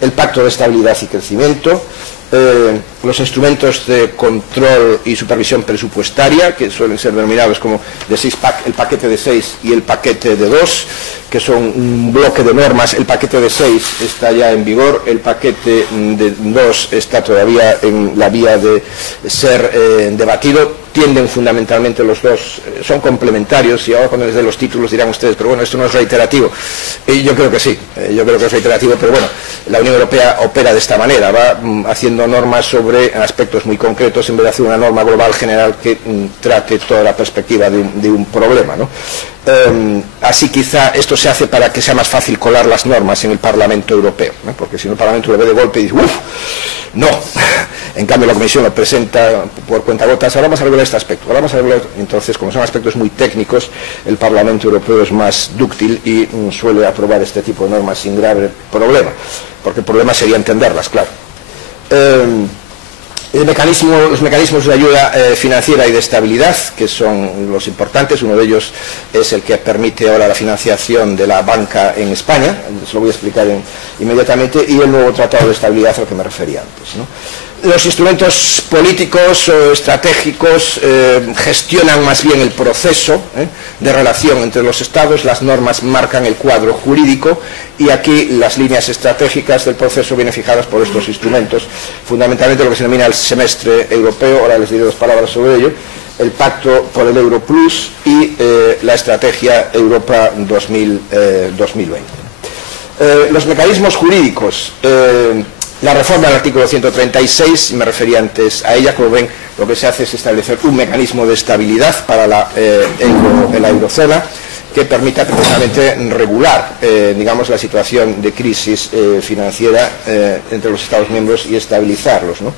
el Pacto de Estabilidad y Crecimiento, los instrumentos de control y supervisión presupuestaria, que suelen ser denominados como de six-pack, el paquete de 6 y el paquete de 2, que son un bloque de normas. El paquete de 6 está ya en vigor, el paquete de 2 está todavía en la vía de ser debatido. Tienden fundamentalmente los dos, son complementarios, y ahora cuando les dé los títulos dirán ustedes, pero bueno, esto no es reiterativo. Yo creo que sí, yo creo que es reiterativo, pero bueno, la Unión Europea opera de esta manera, va haciendo normas sobre aspectos muy concretos en vez de hacer una norma global general que trate toda la perspectiva de un problema, ¿no? Así quizá esto se hace para que sea más fácil colar las normas en el Parlamento Europeo, ¿no? Porque si no el Parlamento lo ve de golpe y dice, ¡uff! No. En cambio la Comisión lo presenta por cuentagotas. Ahora vamos a regular este aspecto. Ahora vamos a regular, entonces, como son aspectos muy técnicos, el Parlamento Europeo es más dúctil y suele aprobar este tipo de normas sin grave problema, porque el problema sería entenderlas, claro. Los mecanismos de ayuda financiera y de estabilidad, que son los importantes. Uno de ellos es el que permite ahora la financiación de la banca en España, se lo voy a explicar inmediatamente, y el nuevo tratado de estabilidad al que me refería antes, ¿no? Los instrumentos políticos o estratégicos gestionan más bien el proceso de relación entre los Estados. Las normas marcan el cuadro jurídico y aquí las líneas estratégicas del proceso vienen fijadas por estos instrumentos, fundamentalmente lo que se denomina el semestre europeo. Ahora les diré dos palabras sobre ello. El Pacto por el Euro Plus y la Estrategia Europa 2020. Los mecanismos jurídicos. La reforma del artículo 136, me refería antes a ella. Como ven, lo que se hace es establecer un mecanismo de estabilidad para la eurozona que permita precisamente regular, digamos, la situación de crisis financiera entre los Estados miembros y estabilizarlos, ¿no?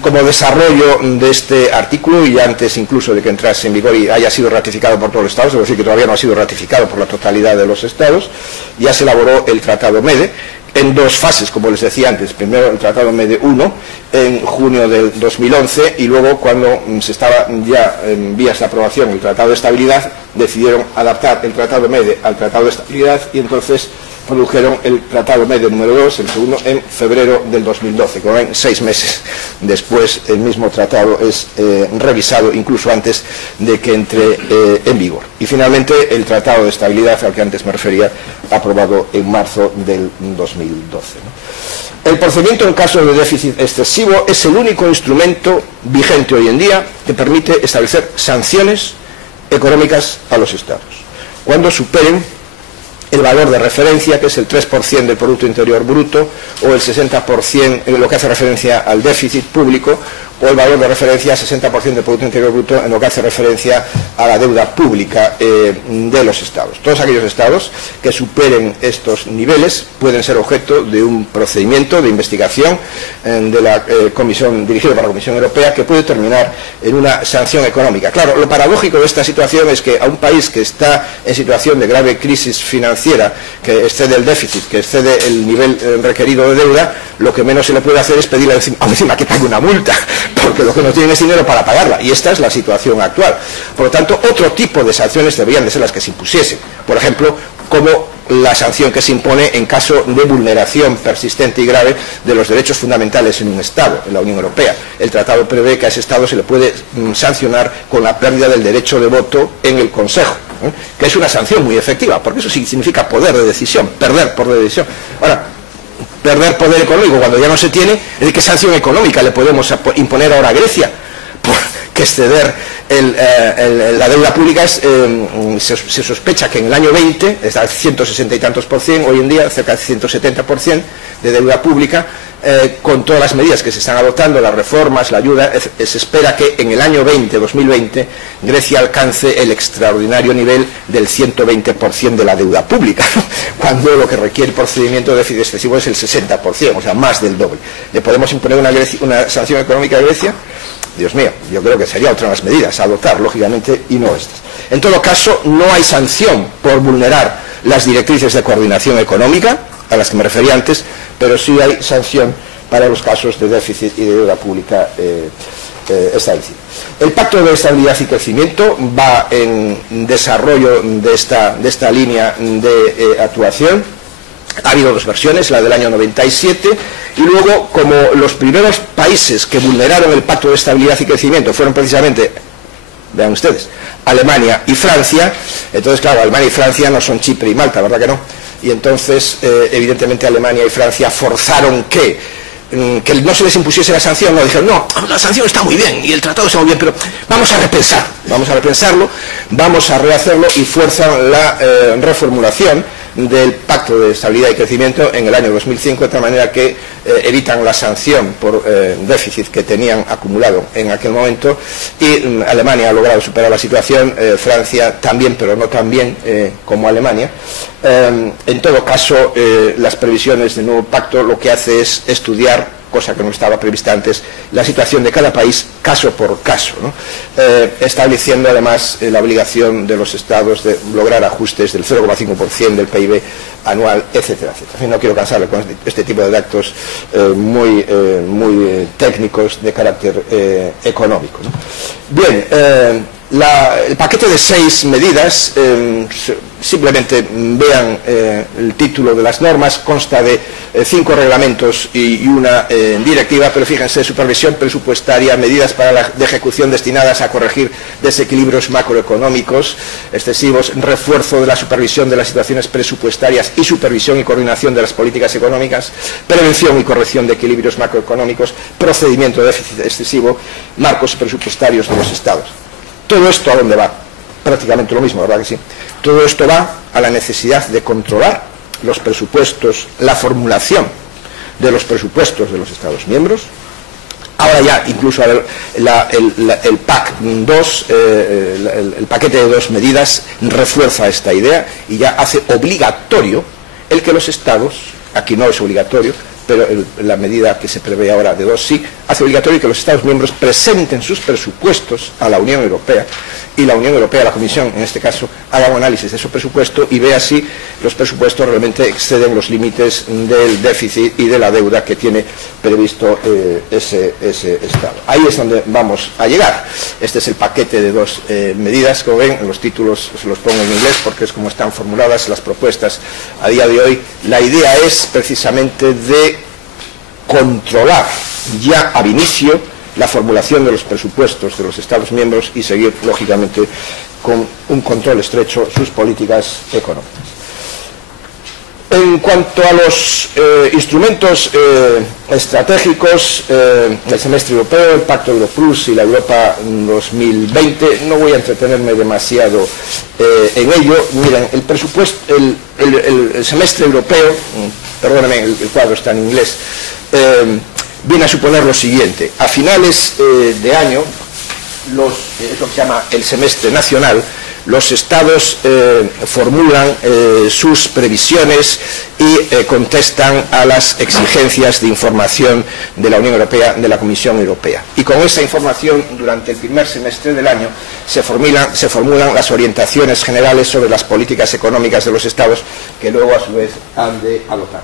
Como desarrollo de este artículo, y antes incluso de que entrase en vigor y haya sido ratificado por todos los Estados, es decir, que todavía no ha sido ratificado por la totalidad de los Estados, ya se elaboró el Tratado MEDE, en dos fases, como les decía antes. Primero el Tratado MEDE 1 en junio del 2011 y luego, cuando se estaba ya en vías de aprobación el Tratado de Estabilidad, decidieron adaptar el Tratado MEDE al Tratado de Estabilidad y entonces produjeron el Tratado MEDE número 2, el segundo, en febrero del 2012. Como ven, 6 meses después el mismo tratado es revisado, incluso antes de que entre en vigor. Y finalmente el Tratado de Estabilidad, al que antes me refería, aprobado en marzo del 2012, ¿no? El procedimiento en caso de déficit excesivo es el único instrumento vigente hoy en día que permite establecer sanciones económicas a los Estados cuando superen el valor de referencia, que es el 3% del Producto Interior Bruto, o el 60% en lo que hace referencia al déficit público, o el valor de referencia 60% del Producto Interior Bruto en lo que hace referencia a la deuda pública de los Estados. Todos aquellos Estados que superen estos niveles pueden ser objeto de un procedimiento de investigación de la Comisión, dirigido por la Comisión Europea, que puede terminar en una sanción económica. Claro, lo paradójico de esta situación es que a un país que está en situación de grave crisis financiera, que excede el déficit, que excede el nivel requerido de deuda, lo que menos se le puede hacer es pedirle encima que pague una multa, porque lo que no tienen es dinero para pagarla, y esta es la situación actual. Por lo tanto, otro tipo de sanciones deberían de ser las que se impusiesen. Por ejemplo, como la sanción que se impone en caso de vulneración persistente y grave de los derechos fundamentales en un Estado, en la Unión Europea. El tratado prevé que a ese Estado se le puede sancionar con la pérdida del derecho de voto en el Consejo, que es una sanción muy efectiva, porque eso sí significa poder de decisión, perder poder de decisión. Ahora, perder poder económico cuando ya no se tiene, es decir, ¿qué sanción económica le podemos imponer ahora a Grecia? Que exceder la deuda pública se sospecha que en el año 20 está al 160 y tantos %, hoy en día cerca del 170% de deuda pública. Con todas las medidas que se están adoptando, las reformas, la ayuda, se espera que en el año 2020 Grecia alcance el extraordinario nivel del 120% de la deuda pública, cuando lo que requiere el procedimiento de déficit excesivo es el 60%, o sea, más del doble. ¿Le podemos imponer una sanción económica a Grecia? Dios mío, yo creo que sería otra de las medidas a adoptar, lógicamente, y no estas. En todo caso, no hay sanción por vulnerar las directrices de coordinación económica, a las que me refería antes, pero sí hay sanción para los casos de déficit y de deuda pública establecida. El Pacto de Estabilidad y Crecimiento va en desarrollo de esta línea de actuación. Ha habido dos versiones, la del año 97, y luego, como los primeros países que vulneraron el Pacto de Estabilidad y Crecimiento fueron precisamente, vean ustedes, Alemania y Francia, entonces claro, Alemania y Francia no son Chipre y Malta, ¿verdad que no? Y entonces, evidentemente, Alemania y Francia forzaron que no se les impusiese la sanción. No, dijeron, no, la sanción está muy bien y el tratado está muy bien, pero vamos a repensarlo, vamos a rehacerlo, y fuerzan la reformulación del Pacto de Estabilidad y Crecimiento en el año 2005, de tal manera que evitan la sanción por déficit que tenían acumulado en aquel momento, y Alemania ha logrado superar la situación, Francia también, pero no tan bien como Alemania. En todo caso, las previsiones del nuevo pacto lo que hace es estudiar, cosa que no estaba prevista antes, la situación de cada país caso por caso, ¿no? Estableciendo además la obligación de los estados de lograr ajustes del 0,5% del PIB anual, etcétera, etcétera. En fin, no quiero cansarle con este tipo de datos muy técnicos de carácter económico, ¿no? Bien, el paquete de 6 medidas, simplemente vean el título de las normas, consta de 5 reglamentos y una directiva, pero fíjense: supervisión presupuestaria, medidas de ejecución destinadas a corregir desequilibrios macroeconómicos excesivos, refuerzo de la supervisión de las situaciones presupuestarias y supervisión y coordinación de las políticas económicas, prevención y corrección de equilibrios macroeconómicos, procedimiento de déficit excesivo, marcos presupuestarios de los estados. Todo esto, ¿a dónde va? Prácticamente lo mismo, ¿verdad que sí? Todo esto va a la necesidad de controlar los presupuestos, la formulación de los presupuestos de los Estados miembros. Ahora ya incluso el PAC 2, el paquete de 2 medidas, refuerza esta idea y ya hace obligatorio el que los Estados, aquí no es obligatorio, pero la medida que se prevé ahora de 2 sí, hace obligatorio que los Estados miembros presenten sus presupuestos a la Unión Europea, y la Unión Europea, la Comisión en este caso, haga un análisis de su presupuesto y vea si los presupuestos realmente exceden los límites del déficit y de la deuda que tiene previsto ese Estado. Ahí es donde vamos a llegar. Este es el paquete de 2 medidas. Como ven, los títulos se los pongo en inglés porque es como están formuladas las propuestas a día de hoy. La idea es precisamente de controlar ya ab inicio la formulación de los presupuestos de los Estados miembros y seguir, lógicamente, con un control estrecho sus políticas económicas. En cuanto a los instrumentos estratégicos, el semestre europeo, el Pacto Euro Plus y la Europa 2020, no voy a entretenerme demasiado en ello. Miren, el presupuesto, el semestre europeo, perdónenme, el cuadro está en inglés, viene a suponer lo siguiente: a finales de año, es lo que se llama el semestre nacional, los estados formulan sus previsiones y contestan a las exigencias de información de la Unión Europea, de la Comisión Europea. Y con esa información, durante el primer semestre del año, se formulan las orientaciones generales sobre las políticas económicas de los estados, que luego a su vez han de adoptar.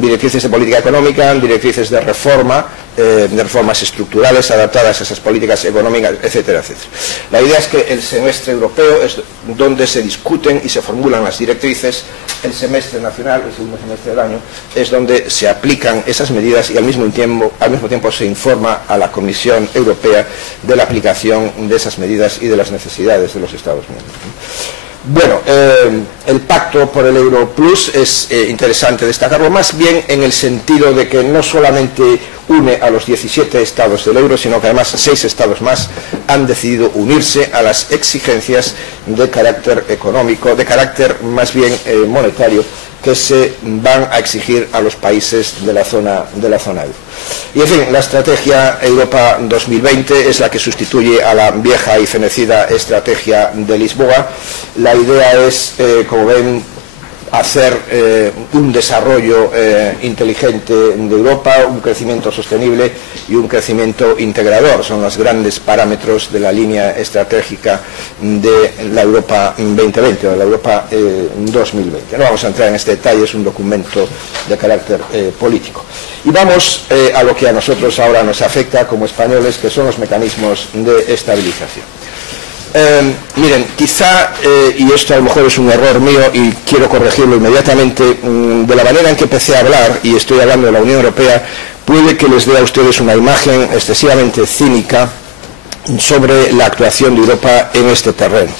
Directrices de política económica, directrices de reformas estructurales adaptadas a esas políticas económicas, etcétera, etcétera. La idea es que el semestre europeo es donde se discuten y se formulan las directrices. El semestre nacional, el segundo semestre del año, es donde se aplican esas medidas y al mismo tiempo se informa a la Comisión Europea de la aplicación de esas medidas y de las necesidades de los Estados miembros. Bueno, el pacto por el Euro Plus es interesante destacarlo, más bien en el sentido de que no solamente une a los 17 estados del euro, sino que además 6 estados más han decidido unirse a las exigencias de carácter económico, de carácter más bien monetario, que se van a exigir a los países de la zona euro. Y en fin, la estrategia Europa 2020 es la que sustituye a la vieja y fenecida estrategia de Lisboa. La idea es, como ven, hacer un desarrollo inteligente de Europa, un crecimiento sostenible y un crecimiento integrador. Son los grandes parámetros de la línea estratégica de la Europa 2020 o de la Europa 2020. No vamos a entrar en este detalle, es un documento de carácter político. Y vamos a lo que a nosotros ahora nos afecta como españoles, que son los mecanismos de estabilización. Miren, quizá, y esto a lo mejor es un error mío y quiero corregirlo inmediatamente, de la manera en que empecé a hablar, y estoy hablando de la Unión Europea, puede que les dé a ustedes una imagen excesivamente cínica sobre la actuación de Europa en este terreno,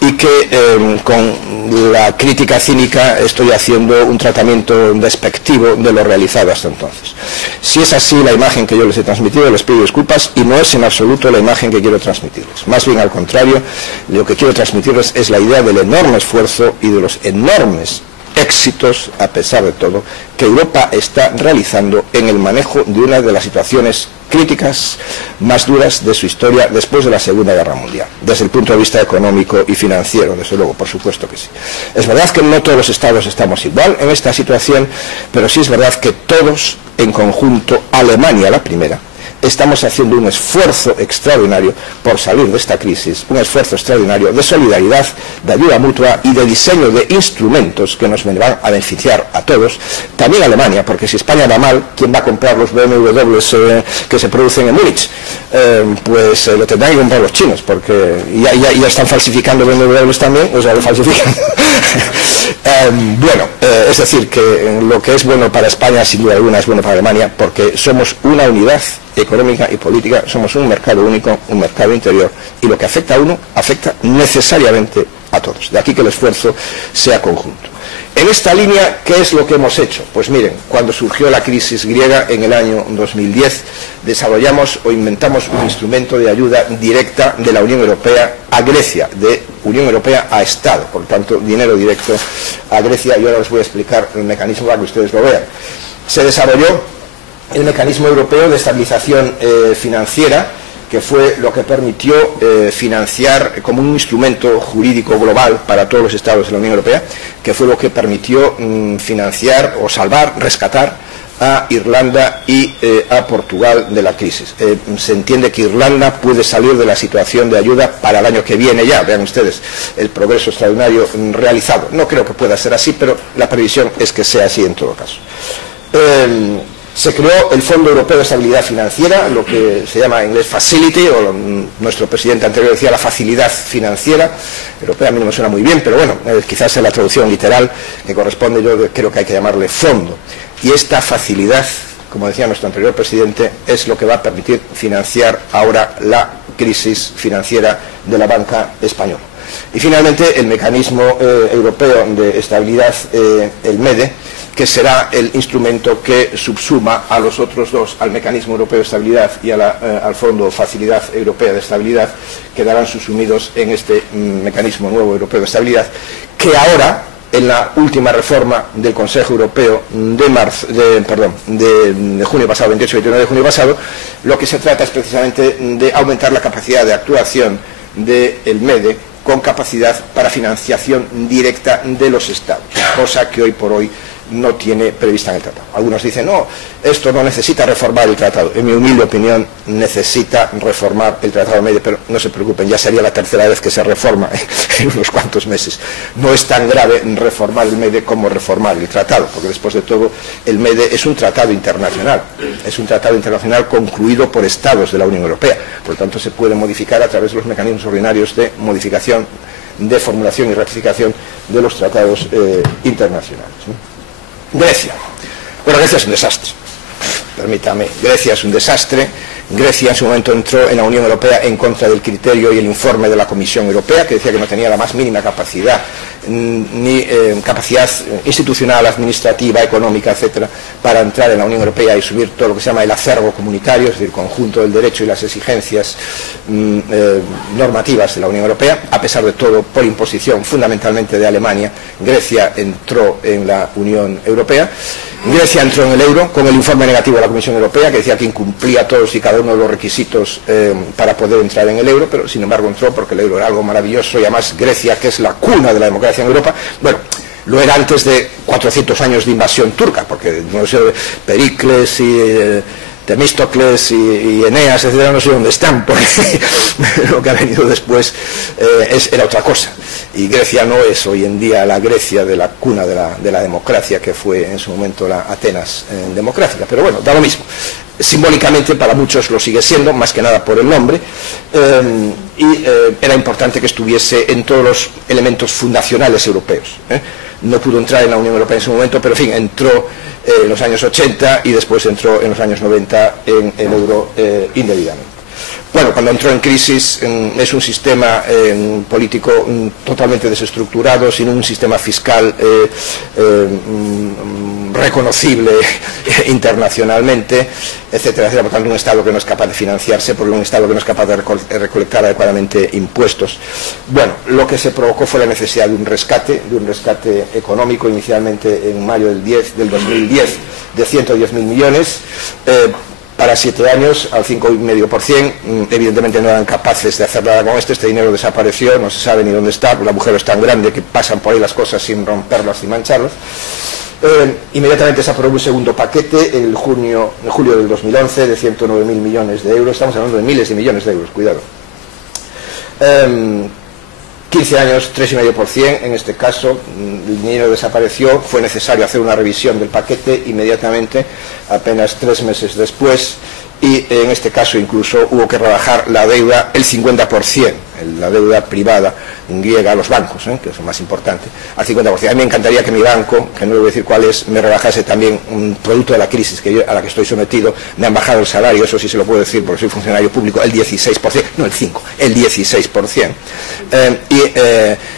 y que con la crítica cínica estoy haciendo un tratamiento despectivo de lo realizado hasta entonces. Si es así la imagen que yo les he transmitido, les pido disculpas, y no es en absoluto la imagen que quiero transmitirles. Más bien al contrario, lo que quiero transmitirles es la idea del enorme esfuerzo y de los enormes éxitos, a pesar de todo, que Europa está realizando en el manejo de una de las situaciones críticas más duras de su historia después de la Segunda Guerra Mundial, desde el punto de vista económico y financiero, desde luego, por supuesto que sí. Es verdad que no todos los estados estamos igual en esta situación, pero sí es verdad que todos en conjunto, Alemania la primera, estamos haciendo un esfuerzo extraordinario por salir de esta crisis, un esfuerzo extraordinario de solidaridad, de ayuda mutua y de diseño de instrumentos que nos van a beneficiar a todos, también a Alemania, porque si España va mal, ¿quién va a comprar los BMWs que se producen en Múnich? Pues lo tendrán que comprar los chinos, porque ya están falsificando BMWs también, o sea, lo falsifican. Es decir, que lo que es bueno para España, sin duda alguna, es bueno para Alemania, porque somos una unidad económica y política, somos un mercado único, un mercado interior, y lo que afecta a uno, afecta necesariamente a todos. De aquí que el esfuerzo sea conjunto. En esta línea, ¿qué es lo que hemos hecho? Pues miren, cuando surgió la crisis griega en el año 2010, desarrollamos o inventamos un instrumento de ayuda directa de la Unión Europea a Grecia, de Unión Europea a Estado, por tanto, dinero directo a Grecia, y ahora les voy a explicar el mecanismo para que ustedes lo vean. Se desarrolló el mecanismo europeo de estabilización financiera, que fue lo que permitió financiar como un instrumento jurídico global para todos los estados de la Unión Europea, que fue lo que permitió financiar o salvar, rescatar a Irlanda y a Portugal de la crisis. Se entiende que Irlanda puede salir de la situación de ayuda para el año que viene ya. Vean ustedes el progreso extraordinario realizado. No creo que pueda ser así, pero la previsión es que sea así en todo caso. Se creó el Fondo Europeo de Estabilidad Financiera, lo que se llama en inglés Facility, o nuestro presidente anterior decía la facilidad financiera europea. A mí no me suena muy bien, pero bueno, quizás es la traducción literal que corresponde. Yo creo que hay que llamarle fondo. Y esta facilidad, como decía nuestro anterior presidente, es lo que va a permitir financiar ahora la crisis financiera de la banca española. Y finalmente el mecanismo europeo de estabilidad, el MEDE, que será el instrumento que subsuma a los otros dos, al mecanismo europeo de estabilidad y al Fondo Facilidad Europea de Estabilidad, quedarán subsumidos en este mecanismo nuevo europeo de estabilidad, que ahora, en la última reforma del Consejo Europeo de junio pasado, 28 y 29 de junio pasado, lo que se trata es precisamente de aumentar la capacidad de actuación del MEDE con capacidad para financiación directa de los Estados, cosa que hoy por hoy no tiene prevista en el tratado. Algunos dicen, no, esto no necesita reformar el tratado. En mi humilde opinión, necesita reformar el tratado MEDE, pero no se preocupen, ya sería la tercera vez que se reforma en unos cuantos meses. No es tan grave reformar el MEDE como reformar el tratado, porque después de todo, el MEDE es un tratado internacional. Es un tratado internacional concluido por estados de la Unión Europea. Por lo tanto, se puede modificar a través de los mecanismos ordinarios de modificación, de formulación y ratificación de los tratados internacionales, ¿no? Grecia. Bueno, Grecia es un desastre. Permítame, Grecia es un desastre. Grecia en su momento entró en la Unión Europea en contra del criterio y el informe de la Comisión Europea, que decía que no tenía la más mínima capacidad, ni capacidad institucional, administrativa, económica, etcétera, para entrar en la Unión Europea y subir todo lo que se llama el acervo comunitario, es decir, el conjunto del derecho y las exigencias normativas de la Unión Europea. A pesar de todo, por imposición fundamentalmente de Alemania, Grecia entró en la Unión Europea. Grecia entró en el euro con el informe negativo de la Comisión Europea, que decía que incumplía todos y cada uno de los requisitos para poder entrar en el euro, pero sin embargo entró porque el euro era algo maravilloso, y además Grecia, que es la cuna de la democracia en Europa, bueno, lo era antes de 400 años de invasión turca, porque no sé, Pericles y Temístocles y Eneas, etcétera, no sé dónde están, porque lo que ha venido después era otra cosa. Y Grecia no es hoy en día la Grecia de la cuna de la democracia, que fue en su momento la Atenas democrática, pero bueno, da lo mismo. simbólicamente para muchos lo sigue siendo, más que nada por el nombre, y era importante que estuviese en todos los elementos fundacionales europeos. No pudo entrar en la Unión Europea en ese momento, pero en fin, entró en los años 80 y después entró en los años 90 en el euro indebidamente. Bueno, cuando entró en crisis es un sistema político totalmente desestructurado, sin un sistema fiscal reconocible internacionalmente, etcétera, etcétera. Por tanto, un Estado que no es capaz de financiarse, porque un Estado que no es capaz de recolectar adecuadamente impuestos. Bueno, lo que se provocó fue la necesidad de un rescate económico, inicialmente en mayo del 2010, de 110.000 millones, para 7 años, al 5,5%. Evidentemente no eran capaces de hacer nada con esto. Este dinero desapareció, no se sabe ni dónde está, el agujero es tan grande que pasan por ahí las cosas sin romperlas y mancharlas. Inmediatamente se aprobó un segundo paquete en julio del 2011 de 109.000 millones de euros. Estamos hablando de miles de millones de euros, cuidado. 15 años, 3,5%, en este caso el dinero desapareció, fue necesario hacer una revisión del paquete inmediatamente, apenas 3 meses después, y en este caso incluso hubo que rebajar la deuda el 50%, la deuda privada griega a los bancos, que es lo más importante, al 50%. A mí me encantaría que mi banco, que no le voy a decir cuál es, me rebajase también un producto de la crisis a la que estoy sometido. Me han bajado el salario, eso sí se lo puedo decir porque soy funcionario público, el 16%, no el 5%, el 16%.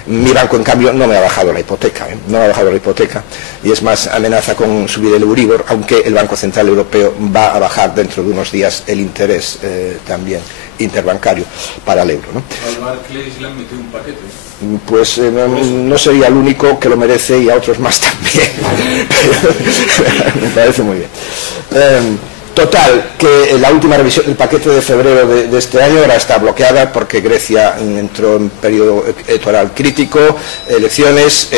Mi banco, en cambio, no me ha bajado la hipoteca, no me ha bajado la hipoteca, y es más, amenaza con subir el Euribor, aunque el Banco Central Europeo va a bajar dentro de unos días el interés también interbancario para el euro, ¿no? Al Barclays le han metido un paquete. Pues no sería el único que lo merece, y a otros más también. Me parece muy bien. Total, que la última revisión del paquete de febrero de este año ahora está bloqueada porque Grecia entró en periodo electoral crítico, elecciones,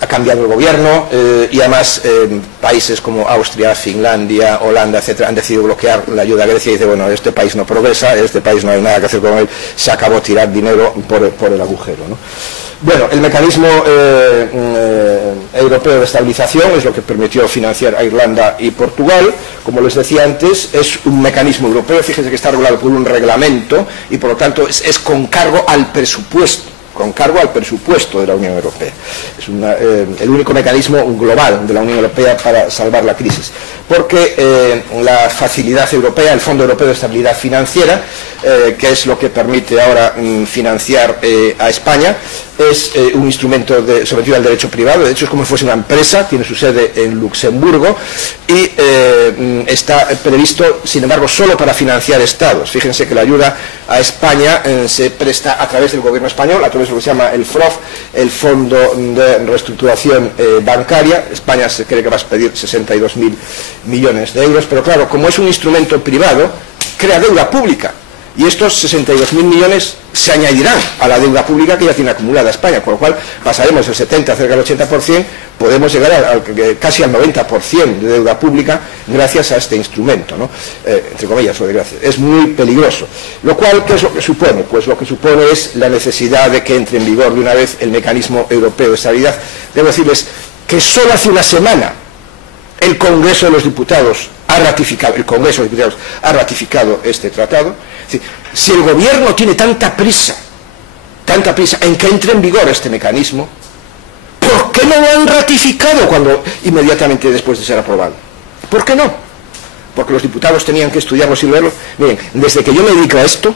ha cambiado el gobierno, y además países como Austria, Finlandia, Holanda, etcétera, han decidido bloquear la ayuda a Grecia y dice, bueno, este país no progresa, este país no hay nada que hacer con él, se acabó tirar dinero por el agujero, ¿no? Bueno, el mecanismo europeo de estabilización es lo que permitió financiar a Irlanda y Portugal. Como les decía antes, es un mecanismo europeo, fíjense que está regulado por un reglamento y por lo tanto es con cargo al presupuesto. De la Unión Europea. Es el único mecanismo global de la Unión Europea para salvar la crisis. Porque la facilidad europea, el Fondo Europeo de Estabilidad Financiera, que es lo que permite ahora financiar a España, es un instrumento sometido al derecho privado. De hecho, es como si fuese una empresa, tiene su sede en Luxemburgo y está previsto, sin embargo, solo para financiar estados. Fíjense que la ayuda a España se presta a través del gobierno español, a través de lo que se llama el FROF, el Fondo de Reestructuración Bancaria. España se cree que va a pedir 62.000 millones de euros, pero claro, como es un instrumento privado, crea deuda pública. Y estos 62.000 millones se añadirán a la deuda pública que ya tiene acumulada España, con lo cual pasaremos del 70% cerca del 80%, podemos llegar casi al 90% de deuda pública gracias a este instrumento, ¿no? Entre comillas, lo de gracias. Es muy peligroso. Lo cual, ¿qué es lo que supone? Pues lo que supone es la necesidad de que entre en vigor de una vez el mecanismo europeo de estabilidad. Debo decirles que solo hace una semana el Congreso de los Diputados ha ratificado este tratado. Es decir, si el gobierno tiene tanta prisa en que entre en vigor este mecanismo, ¿por qué no lo han ratificado inmediatamente después de ser aprobado? ¿Por qué no? Porque los diputados tenían que estudiarlo y leerlo. Miren, desde que yo me dedico a esto,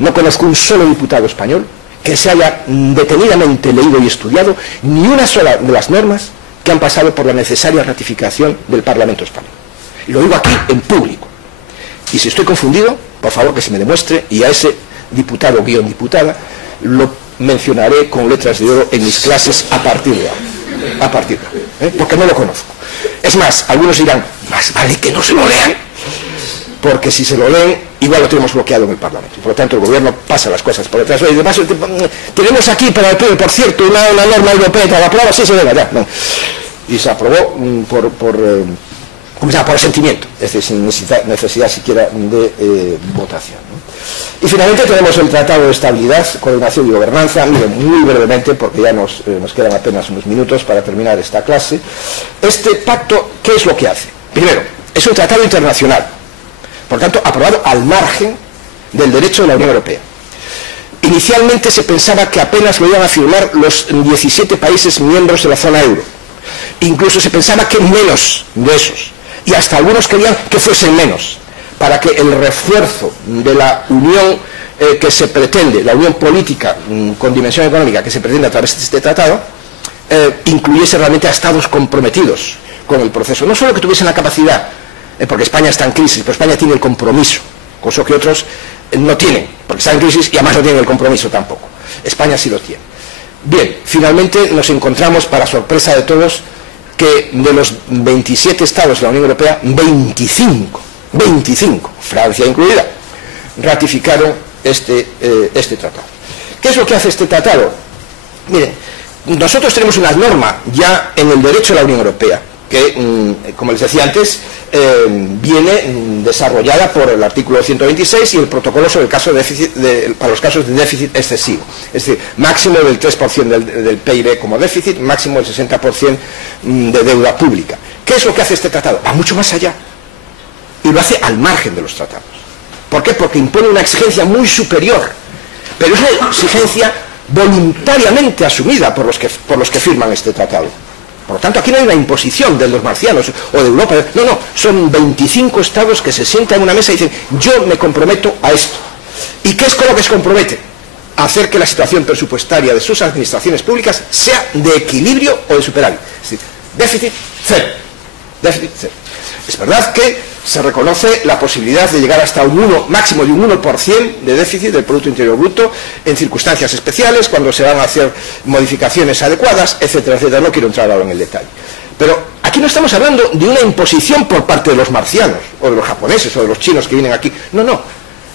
no conozco un solo diputado español que se haya detenidamente leído y estudiado ni una sola de las normas que han pasado por la necesaria ratificación del Parlamento español. Y lo digo aquí en público. Y si estoy confundido, por favor que se me demuestre, y a ese diputado diputada lo mencionaré con letras de oro en mis clases a partir de ahora. Porque no lo conozco. Es más, algunos dirán, más vale que no se lo lean, porque si se lo leen, igual lo tenemos bloqueado en el Parlamento. Por lo tanto, el gobierno pasa las cosas por detrás. Oye, de paso, tenemos aquí para el pleno, por cierto, una norma europea que la aprueba, sí se debe, ya. No. Y se aprobó por asentimiento, es decir, sin necesidad siquiera de votación, ¿no? Y finalmente tenemos el Tratado de Estabilidad, Coordinación y Gobernanza. Miren, muy brevemente, porque ya nos quedan apenas unos minutos para terminar esta clase. Este pacto, ¿qué es lo que hace? Primero, es un tratado internacional, por tanto, aprobado al margen del derecho de la Unión Europea. Inicialmente se pensaba que apenas lo iban a firmar los 17 países miembros de la zona euro. Incluso se pensaba que menos de esos. Y hasta algunos querían que fuesen menos, para que el refuerzo de la unión que se pretende, la unión política con dimensión económica que se pretende a través de este tratado, incluyese realmente a estados comprometidos con el proceso. No solo que tuviesen la capacidad, porque España está en crisis, pero España tiene el compromiso, cosa que otros no tienen, porque está en crisis y además no tienen el compromiso tampoco. España sí lo tiene. Bien, finalmente nos encontramos, para sorpresa de todos, que de los 27 estados de la Unión Europea, 25, Francia incluida, ratificaron este tratado. ¿Qué es lo que hace este tratado? Miren, nosotros tenemos una norma ya en el derecho de la Unión Europea, que, como les decía antes, viene desarrollada por el artículo 126 y el protocolo sobre el caso de déficit para los casos de déficit excesivo. Es decir, máximo del 3% del PIB como déficit, máximo del 60% de deuda pública. ¿Qué es lo que hace este tratado? Va mucho más allá. Y lo hace al margen de los tratados. ¿Por qué? Porque impone una exigencia muy superior. Pero es una exigencia voluntariamente asumida por los que firman este tratado. Por lo tanto, aquí no hay una imposición de los marcianos o de Europa. No, son 25 estados que se sientan en una mesa y dicen, yo me comprometo a esto. ¿Y qué es con lo que se compromete? A hacer que la situación presupuestaria de sus administraciones públicas sea de equilibrio o de superávit. Es decir, déficit cero. Déficit cero. Es verdad que se reconoce la posibilidad de llegar hasta un máximo de un 1% de déficit del Producto Interior Bruto en circunstancias especiales, cuando se van a hacer modificaciones adecuadas, etcétera, etcétera. No quiero entrar ahora en el detalle. Pero aquí no estamos hablando de una imposición por parte de los marcianos, o de los japoneses, o de los chinos que vienen aquí. No.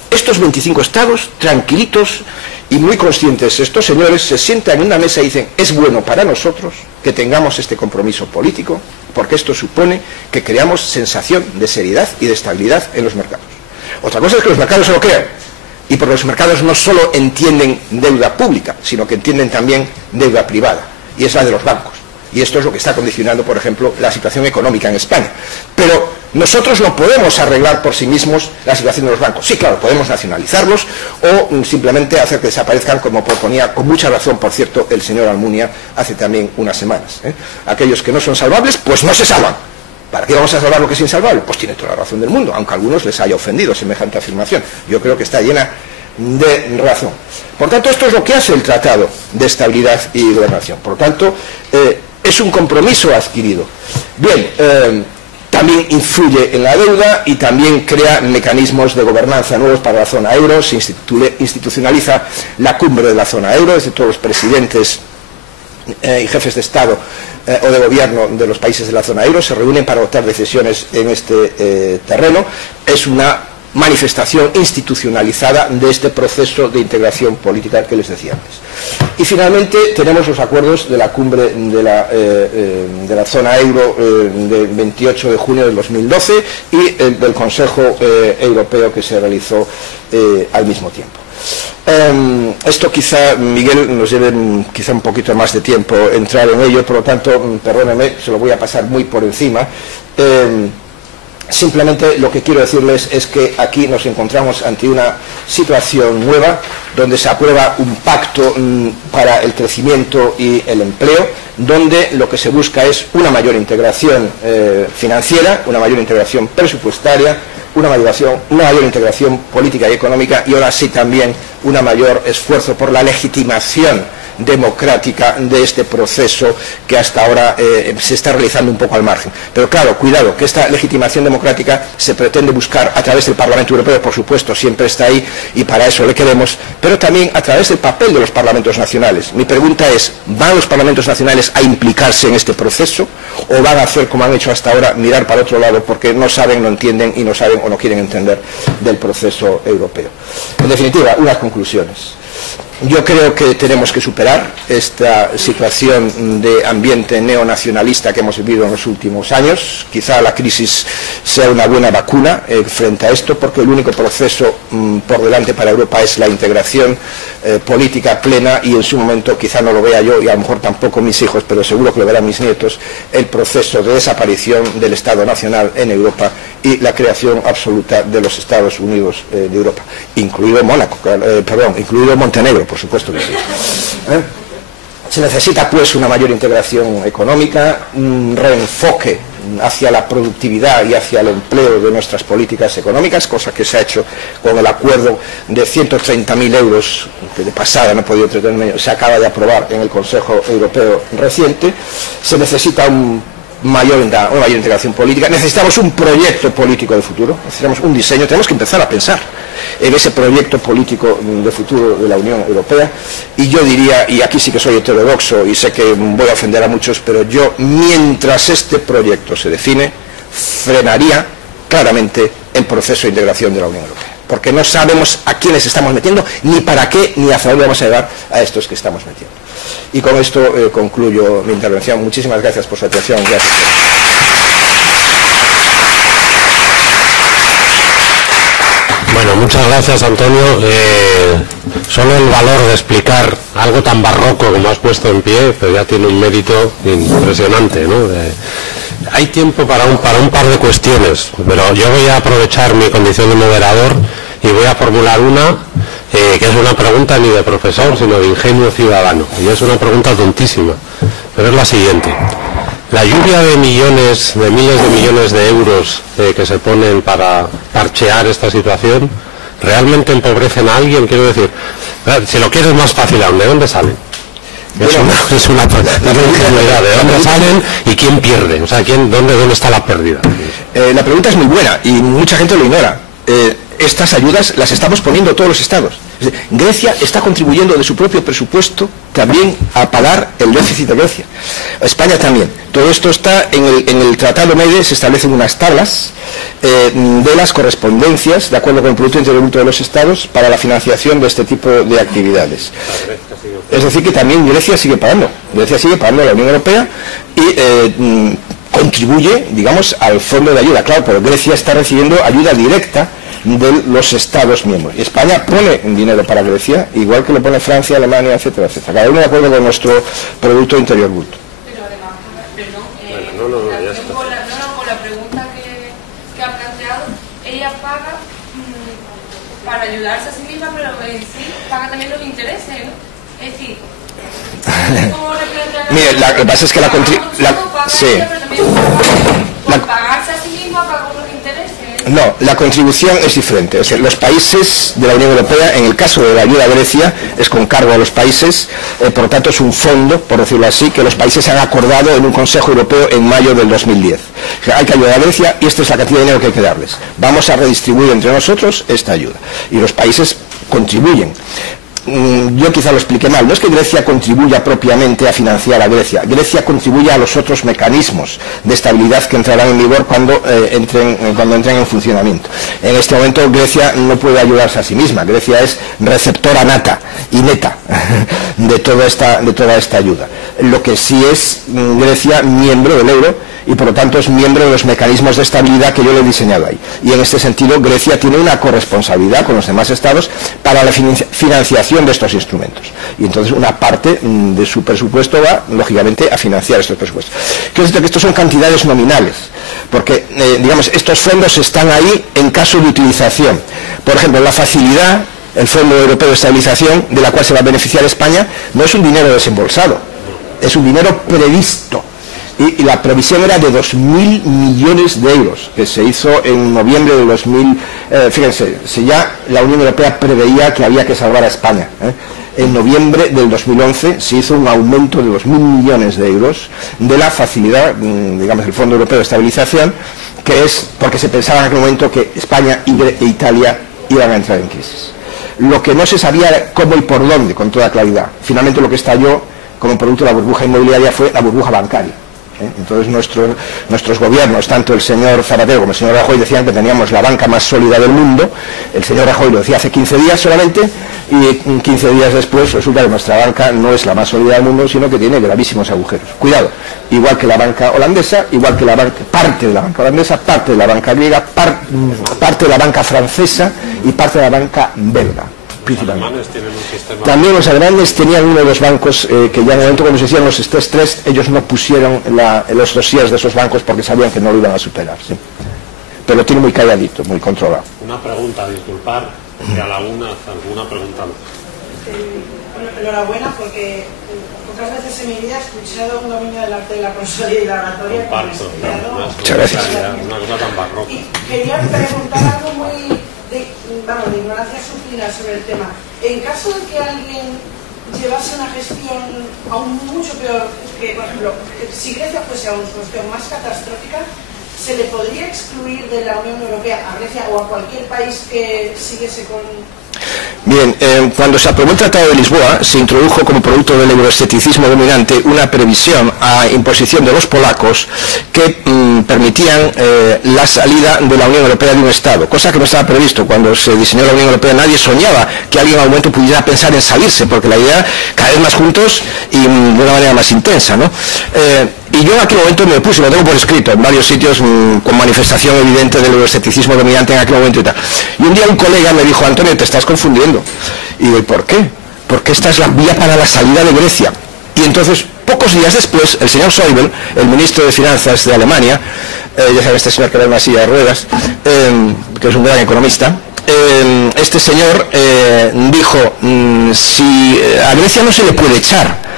Estos 25 estados, tranquilitos y muy conscientes, estos señores se sientan en una mesa y dicen, es bueno para nosotros que tengamos este compromiso político, porque esto supone que creamos sensación de seriedad y de estabilidad en los mercados. Otra cosa es que los mercados se lo crean, y porque los mercados no solo entienden deuda pública, sino que entienden también deuda privada, y es la de los bancos. Y esto es lo que está condicionando, por ejemplo, la situación económica en España. Pero nosotros no podemos arreglar por sí mismos la situación de los bancos. Sí, claro, podemos nacionalizarlos o simplemente hacer que desaparezcan, como proponía, con mucha razón, por cierto, el señor Almunia hace también unas semanas. Aquellos que no son salvables, pues no se salvan. ¿Para qué vamos a salvar lo que es insalvable? Pues tiene toda la razón del mundo, aunque a algunos les haya ofendido semejante afirmación. Yo creo que está llena de razón. Por tanto, esto es lo que hace el Tratado de Estabilidad y Gobernación. Por lo tanto, es un compromiso adquirido. Bien, también influye en la deuda y también crea mecanismos de gobernanza nuevos para la zona euro, se institucionaliza la cumbre de la zona euro, es decir, todos los presidentes y jefes de Estado o de gobierno de los países de la zona euro se reúnen para adoptar decisiones en este terreno. Es una manifestación institucionalizada de este proceso de integración política que les decía antes. Y finalmente tenemos los acuerdos de la cumbre de la zona euro del 28 de junio del 2012 y del Consejo Europeo que se realizó al mismo tiempo. Esto quizá, Miguel, nos lleve quizá un poquito más de tiempo entrar en ello, por lo tanto, perdóneme, se lo voy a pasar muy por encima. Simplemente lo que quiero decirles es que aquí nos encontramos ante una situación nueva donde se aprueba un pacto para el crecimiento y el empleo, donde lo que se busca es una mayor integración financiera, una mayor integración presupuestaria, una mayor integración política y económica y ahora sí también un mayor esfuerzo por la legitimación democrática de este proceso que hasta ahora se está realizando un poco al margen. Pero claro, cuidado, que esta legitimación democrática se pretende buscar a través del Parlamento Europeo, por supuesto, siempre está ahí y para eso le queremos, pero también a través del papel de los parlamentos nacionales. Mi pregunta es, ¿van los parlamentos nacionales a implicarse en este proceso o van a hacer como han hecho hasta ahora, mirar para otro lado porque no saben, no entienden y no saben o no quieren entender del proceso europeo? En definitiva, unas conclusiones. Yo creo que tenemos que superar esta situación de ambiente neonacionalista que hemos vivido en los últimos años. Quizá la crisis sea una buena vacuna frente a esto, porque el único proceso por delante para Europa es la integración política plena, y en su momento, quizá no lo vea yo y a lo mejor tampoco mis hijos, pero seguro que lo verán mis nietos, el proceso de desaparición del Estado Nacional en Europa y la creación absoluta de los Estados Unidos de Europa, incluido incluido Montenegro, por supuesto que sí. Se necesita pues una mayor integración económica, un reenfoque hacia la productividad y hacia el empleo de nuestras políticas económicas, cosa que se ha hecho con el acuerdo de 130.000 euros, que de pasada no he podido entretenerme, se acaba de aprobar en el Consejo Europeo reciente. Se necesita una mayor integración política, necesitamos un proyecto político de futuro, necesitamos un diseño, tenemos que empezar a pensar en ese proyecto político de futuro de la Unión Europea. Y yo diría, y aquí sí que soy heterodoxo y sé que voy a ofender a muchos, pero yo, mientras este proyecto se define, frenaría claramente el proceso de integración de la Unión Europea, porque no sabemos a quiénes estamos metiendo, ni para qué, ni hacia dónde vamos a llevar a estos que estamos metiendo. Y con esto concluyo mi intervención. Muchísimas gracias por su atención. Gracias. Bueno, muchas gracias, Antonio. Solo el valor de explicar algo tan barroco como has puesto en pie, pero ya tiene un mérito impresionante, ¿no? Hay tiempo para un par de cuestiones, pero yo voy a aprovechar mi condición de moderador y voy a formular una que es una pregunta ni de profesor, sino de ingenuo ciudadano. Y es una pregunta tontísima, pero es la siguiente. La lluvia de miles de millones de euros que se ponen para parchear esta situación, ¿realmente empobrecen a alguien? Quiero decir, si lo quieres más fácil aún, ¿de dónde salen? Es una ingenuidad. ¿De dónde salen y quién pierde? O sea, ¿dónde está la pérdida? La pregunta es muy buena y mucha gente lo ignora. Estas ayudas las estamos poniendo todos los estados. Grecia está contribuyendo de su propio presupuesto también a pagar el déficit de Grecia. España también. Todo esto está en el Tratado MEDE. Se establecen unas tablas de las correspondencias, de acuerdo con el Producto Interior Bruto de los estados, para la financiación de este tipo de actividades. Es decir, que también Grecia sigue pagando. Grecia sigue pagando a la Unión Europea y contribuye, digamos, al fondo de ayuda. Claro, pero Grecia está recibiendo ayuda directa de los Estados miembros. Y España pone dinero para Grecia, igual que lo pone Francia, Alemania, etcétera, etcétera. Cada uno de acuerdo con nuestro Producto Interior Bruto. Pero además, con la pregunta que ha planteado, ella paga para ayudarse a sí misma, pero en sí paga también los intereses, ¿no? Es decir, mire, lo que pasa es que por pagarse a sí misma paga unos intereses. No, la contribución es diferente. O sea, los países de la Unión Europea, en el caso de la ayuda a Grecia, es con cargo a los países, por lo tanto es un fondo, por decirlo así, que los países han acordado en un Consejo Europeo en mayo del 2010. O sea, hay que ayudar a Grecia y esta es la cantidad de dinero que hay que darles. Vamos a redistribuir entre nosotros esta ayuda. Y los países contribuyen. Yo quizá lo expliqué mal, no es que Grecia contribuya propiamente a financiar a Grecia, Grecia contribuye a los otros mecanismos de estabilidad que entrarán en vigor cuando entren en funcionamiento. En este momento Grecia no puede ayudarse a sí misma, Grecia es receptora nata y neta de toda esta ayuda. Lo que sí es Grecia miembro del euro y por lo tanto es miembro de los mecanismos de estabilidad que yo le he diseñado ahí. Y en este sentido Grecia tiene una corresponsabilidad con los demás estados para la financiación de estos instrumentos. Y entonces una parte de su presupuesto va, lógicamente, a financiar estos presupuestos. Quiero decir que estos son cantidades nominales, porque, digamos, estos fondos están ahí en caso de utilización. Por ejemplo, la facilidad, el Fondo Europeo de Estabilización, de la cual se va a beneficiar España, no es un dinero desembolsado, es un dinero previsto. Y la previsión era de 2.000 millones de euros, que se hizo en noviembre de 2000. Fíjense, si ya la Unión Europea preveía que había que salvar a España. En noviembre del 2011 se hizo un aumento de 2.000 millones de euros de la facilidad, digamos, del Fondo Europeo de Estabilización, que es porque se pensaba en aquel momento que España e Italia iban a entrar en crisis. Lo que no se sabía era cómo y por dónde, con toda claridad. Finalmente lo que estalló como producto de la burbuja inmobiliaria fue la burbuja bancaria. Entonces nuestros gobiernos, tanto el señor Zapatero como el señor Rajoy, decían que teníamos la banca más sólida del mundo. El señor Rajoy lo decía hace 15 días solamente, y 15 días después resulta que nuestra banca no es la más sólida del mundo, sino que tiene gravísimos agujeros. Cuidado, igual que la banca holandesa, igual que parte de la banca holandesa, parte de la banca griega, parte de la banca francesa y parte de la banca belga. También los alemanes tenían uno de los bancos que ya en el momento cuando se hicieron los stress ellos no pusieron los dossiers de esos bancos porque sabían que no lo iban a superar, ¿sí? Pero lo tiene muy calladito, muy controlado. Una pregunta, disculpar, que a alguna pregunta. Bueno, enhorabuena porque pocas veces en mi vida he escuchado un dominio del arte de la consola y la oratoria como estudiado. Muchas gracias. Una cosa tan barroca. Y quería preguntar algo muy de ignorancia supina sobre el tema. En caso de que alguien llevase una gestión aún mucho peor, que por ejemplo, si Grecia fuese aún una cuestión más catastrófica, ¿se le podría excluir de la Unión Europea a Grecia o a cualquier país que siguiese con...? Bien, cuando se aprobó el Tratado de Lisboa, se introdujo como producto del euroescepticismo dominante una previsión a imposición de los polacos que permitían la salida de la Unión Europea de un Estado, cosa que no estaba previsto. Cuando se diseñó la Unión Europea nadie soñaba que alguien en algún momento pudiera pensar en salirse, porque la idea cada vez más juntos y de una manera más intensa, ¿no? Y yo en aquel momento me puse, lo tengo por escrito, en varios sitios con manifestación evidente del euroescepticismo dominante en aquel momento y tal. Y un día un colega me dijo: Antonio, te estás confundiendo. Y digo: ¿por qué? Porque esta es la vía para la salida de Grecia. Y entonces, pocos días después, el señor Schäuble, el ministro de Finanzas de Alemania, ya saben, este señor que va en una silla de ruedas, que es un gran economista, este señor dijo, si a Grecia no se le puede echar,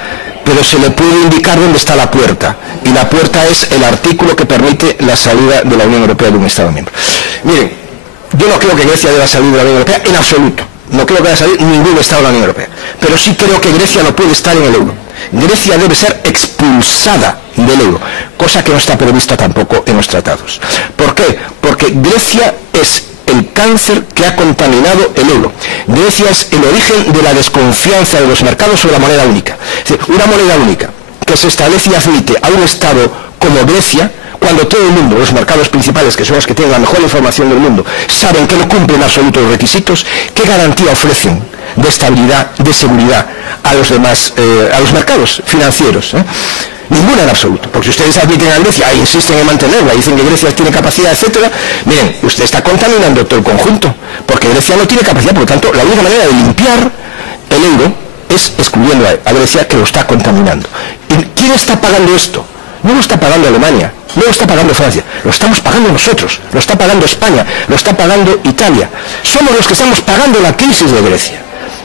pero se le puede indicar dónde está la puerta, y la puerta es el artículo que permite la salida de la Unión Europea de un Estado miembro. Miren, yo no creo que Grecia deba salir de la Unión Europea en absoluto, no creo que deba salir ningún Estado de la Unión Europea, pero sí creo que Grecia no puede estar en el euro. Grecia debe ser expulsada del euro, cosa que no está prevista tampoco en los tratados. ¿Por qué? Porque Grecia es el cáncer que ha contaminado el euro. Grecia es el origen de la desconfianza de los mercados sobre la moneda única. Es decir, una moneda única que se establece y admite a un Estado como Grecia, cuando todo el mundo, los mercados principales, que son los que tienen la mejor información del mundo, saben que no cumplen en absoluto los requisitos, ¿qué garantía ofrecen de estabilidad, de seguridad a los demás, a los mercados financieros? Ninguna en absoluto, porque si ustedes admiten a Grecia e insisten en mantenerla, dicen que Grecia tiene capacidad, etcétera, miren, usted está contaminando todo el conjunto, porque Grecia no tiene capacidad. Por lo tanto, la única manera de limpiar el euro es excluyendo a Grecia, que lo está contaminando. ¿Y quién está pagando esto? No lo está pagando Alemania, no lo está pagando Francia, lo estamos pagando nosotros, lo está pagando España, lo está pagando Italia. Somos los que estamos pagando la crisis de Grecia.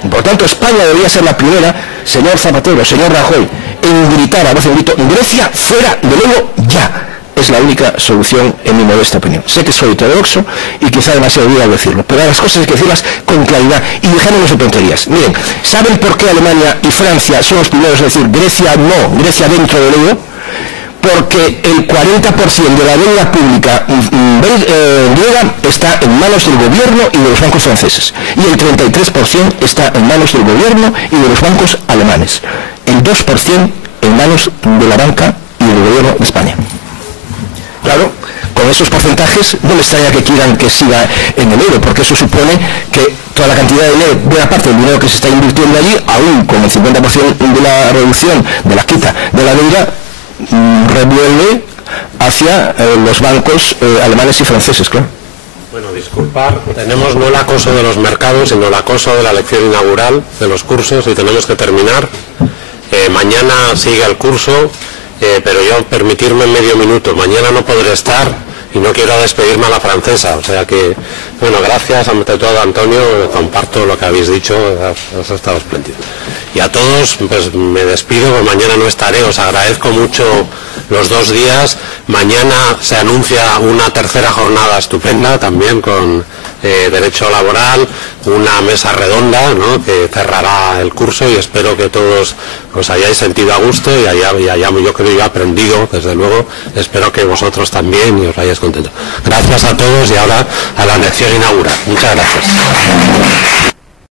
Por tanto, España debería ser la primera, señor Zapatero, señor Rajoy, en gritar a voz en grito: Grecia fuera del euro ya. Es la única solución, en mi modesta opinión. Sé que soy heterodoxo y quizá demasiado duro al decirlo, pero las cosas hay que decirlas con claridad y dejémonos de tonterías. Miren, ¿saben por qué Alemania y Francia son los primeros a decir Grecia no, Grecia dentro del euro? Porque el 40% de la deuda pública griega está en manos del gobierno y de los bancos franceses, y el 33% está en manos del gobierno y de los bancos alemanes, el 2% en manos de la banca y del gobierno de España. Claro, con esos porcentajes no me extraña que quieran que siga en el euro, porque eso supone que toda la cantidad de dinero, buena parte del dinero que se está invirtiendo allí, aún con el 50% de la reducción de la quita de la deuda, revuelve hacia los bancos alemanes y franceses, claro. Bueno, disculpar, tenemos no el acoso de los mercados, sino el acoso de la lección inaugural de los cursos, y tenemos que terminar. Mañana sigue el curso, pero yo permitirme medio minuto. Mañana no podré estar y no quiero despedirme a la francesa, o sea que, bueno, gracias ante todo, Antonio, comparto lo que habéis dicho, has estado espléndido. Y a todos, pues me despido, pues mañana no estaré, os agradezco mucho los 2 días. Mañana se anuncia una tercera jornada estupenda, también con derecho laboral, una mesa redonda, ¿no?, que cerrará el curso, y espero que todos os hayáis sentido a gusto y hayamos, yo creo, aprendido, desde luego. Espero que vosotros también y os hayáis contento. Gracias a todos, y ahora a la lección inaugural. Muchas gracias.